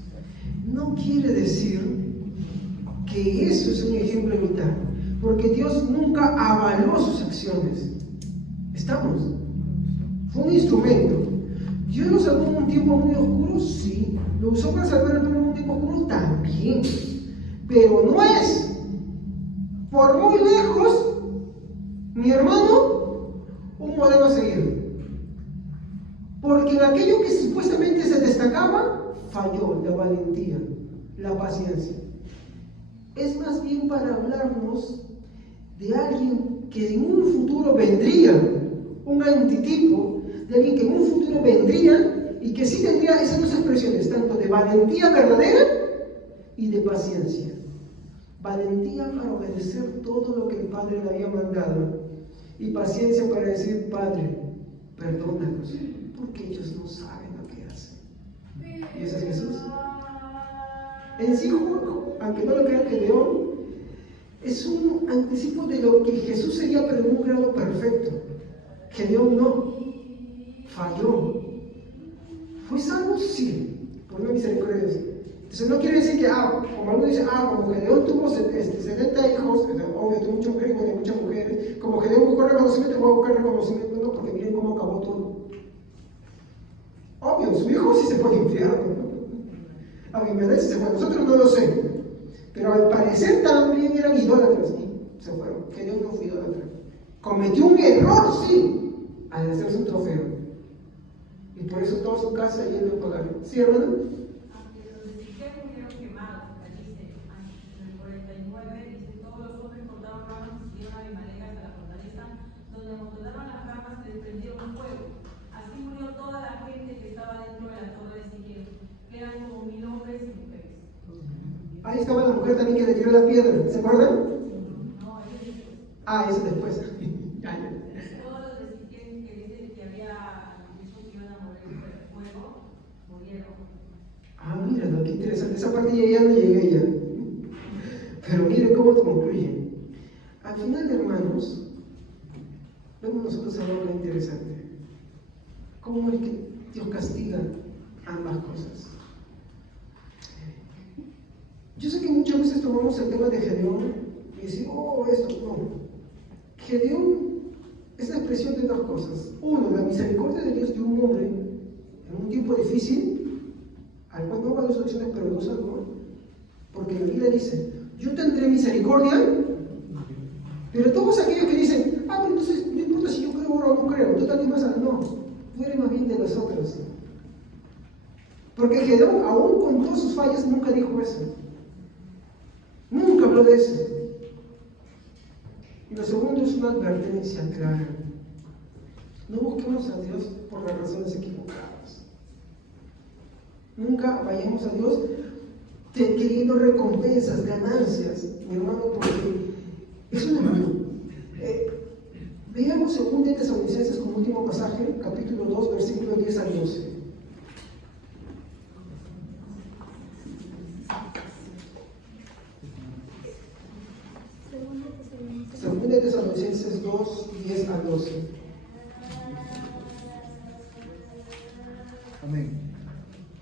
No quiere decir que eso es un ejemplo a imitar, porque Dios nunca avaló sus acciones. ¿Estamos? Fue un instrumento. ¿Dios lo salvó en un tiempo muy oscuro? Sí. ¿Lo usó para salvar al pueblo en un tiempo oscuro? También. Pero no es, por muy lejos, mi hermano, un modelo a seguir. Porque en aquello que supuestamente se destacaba, falló la valentía, la paciencia. Es más bien para hablarnos de alguien que en un futuro vendría, un antitipo de alguien que en un futuro vendría y que sí tendría esas dos expresiones, tanto de valentía verdadera y de paciencia. Valentía para obedecer todo lo que el Padre le había mandado y paciencia para decir, Padre, perdónalos, porque ellos no saben lo que hacen. Y ese es Jesús. En sí, aunque no lo crean, Gedeón es un anticipo de lo que Jesús sería, pero en un grado perfecto. Gedeón no, falló. ¿Fue salvo? Sí, por una misericordia de Dios. Entonces no quiere decir que, como algunos dicen, como Gedeón tuvo 70 hijos, obvio, tuvo muchas mujeres, y muchas mujeres, como Gedeón buscó reconocimiento, voy a buscar reconocimiento, no, porque miren cómo acabó todo. Obvio, su hijo sí se fue al infierno, ¿no? Abimelech sí se fue, nosotros no lo sé, pero al parecer también eran idólatras, y se fueron. Gedeón no fue idólatra. Cometió un error, sí, al hacerse un trofeo. Y por eso toda su casa yendo a pagar. ¿Sí, hermano? Aunque los de Siquem murieron quemados, dice, en el 49, dice, todos los hombres cortaban ramas y siguieron a Abimelech hasta la fortaleza, donde amontonaron las ramas y desprendieron fuego. Así murió toda la gente que estaba dentro de la torre de Siquem, que eran como 1000 hombres y mujeres. Ahí estaba la mujer también que le tiró las piedras, ¿se acuerdan? No, eso es después. Eso después. Todos los de Siquem que dicen que había dicho que iban a morir por el fuego, murieron. Míralo, qué interesante. Esa parte ya no llegué ya. Pero miren cómo concluye. Al final, hermanos, vemos nosotros algo interesante. ¿Cómo es que Dios castiga ambas cosas? Yo sé que muchas veces tomamos el tema de Gedeón y decimos, esto, no. Gedeón es la expresión de dos cosas. Uno, la misericordia de Dios de un hombre en un tiempo difícil, al cual no va a dar soluciones, pero lo salvó. Porque la Biblia dice, yo tendré misericordia, pero todos aquellos que dicen, pero entonces no importa si yo creo o no creo, tú también vas a... No, tú eres más bien de los otros. Porque Gedeón, aún con todas sus fallas, nunca dijo eso. Nunca habló de eso. Y lo segundo es una advertencia clara. No busquemos a Dios por las razones equivocadas. Nunca vayamos a Dios queriendo recompensas, ganancias, mi hermano, porque es un enemigo. Leamos 2 Tesalonicenses como último pasaje, capítulo 2, versículos 10 al 12. 2 Tesalonicenses 2, 10 al 12. Amén.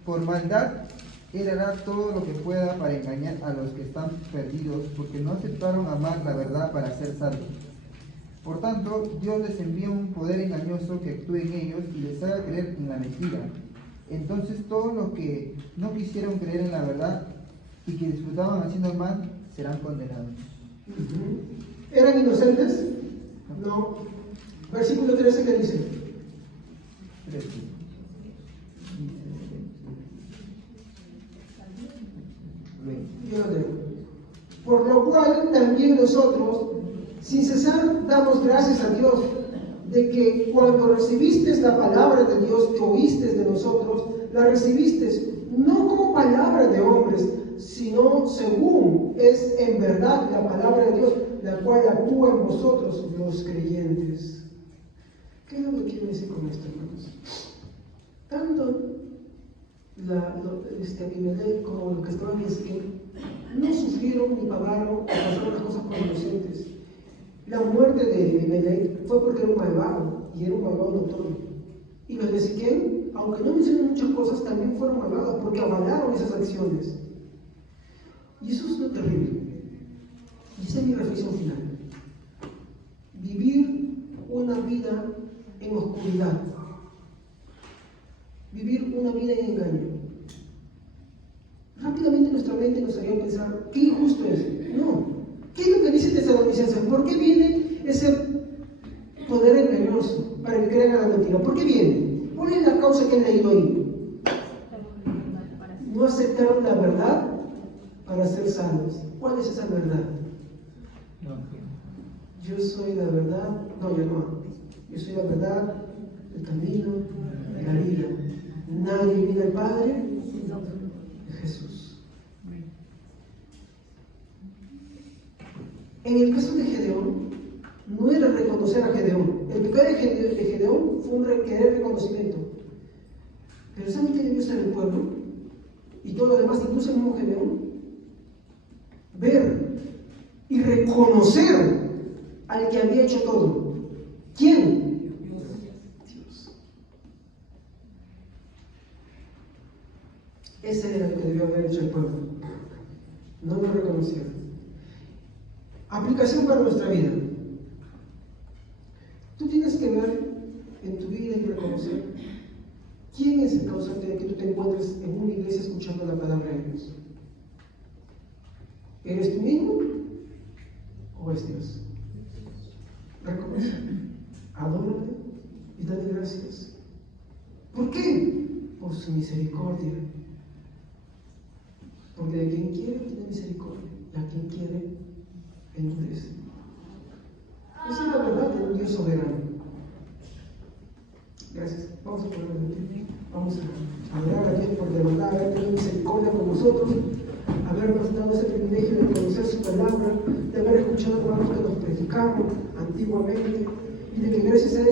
Por maldad, Él hará todo lo que pueda para engañar a los que están perdidos, porque no aceptaron amar la verdad para ser salvos. Por tanto, Dios les envía un poder engañoso que actúe en ellos y les haga creer en la mentira. Entonces todos los que no quisieron creer en la verdad y que disfrutaban haciendo el mal, serán condenados. ¿Eran inocentes? No. Versículo 13, ¿qué dice? 13. Yo lo leo. Por lo cual también nosotros, sin cesar, damos gracias a Dios de que cuando recibiste la palabra de Dios que oíste de nosotros, la recibiste no como palabra de hombres, sino según es en verdad la palabra de Dios, la cual actúa en vosotros los creyentes. ¿Qué es lo que quiero decir con esto, hermanos? Tanto Abimelech como lo que estaba en Ezequiel no sufrieron ni pagaron o pasaron las cosas por inocentes. La muerte de Abimelech fue porque era un malvado, y era un malvado notorio. Y los de Ezequiel, aunque no mencionan muchas cosas, también fueron malvados porque avalaron esas acciones. Y eso es lo terrible. Y esa es mi reflexión final. Vivir una vida en oscuridad. Vivir una vida en engaño. Rápidamente nuestra mente nos haría pensar, ¿qué injusto es? No. ¿Qué es lo que dice Tesalonicenses? ¿Por qué viene ese poder engañoso para que crean a la mentira? ¿Por qué viene? ¿Cuál es la causa que han leído ahí? No aceptaron la verdad para ser salvos. ¿Cuál es esa verdad? Yo soy la verdad. No, yo no. Yo soy la verdad, el camino, la vida. Nadie viene al Padre de Jesús. En el caso de Gedeón, no era reconocer a Gedeón. El pecado de Gedeón fue un querer reconocimiento. Pero ¿saben qué debió ser el pueblo? Y todo lo demás, incluso el mismo Gedeón. Ver y reconocer al que había hecho todo. ¿Quién? Dios. Ese era lo que debió haber hecho el pueblo. No lo reconocieron. Aplicación para nuestra vida. Tú tienes que ver en tu vida y reconocer quién es el causante de que tú te encuentres en una iglesia escuchando la palabra de Dios. ¿Eres tú mismo o es Dios? Reconoce, adórale y dale gracias. ¿Por qué? Por su misericordia. Porque de quien quiere tiene misericordia, y a quien quiere endurece. Esa es la verdad de un Dios soberano. Gracias. Vamos a ponerlo de pie. Vamos a adorar a Dios por de verdad haber tenido misericordia con nosotros, habernos dado ese privilegio de conocer su palabra, de haber escuchado a los que nos predicaron antiguamente, y de que gracias a eso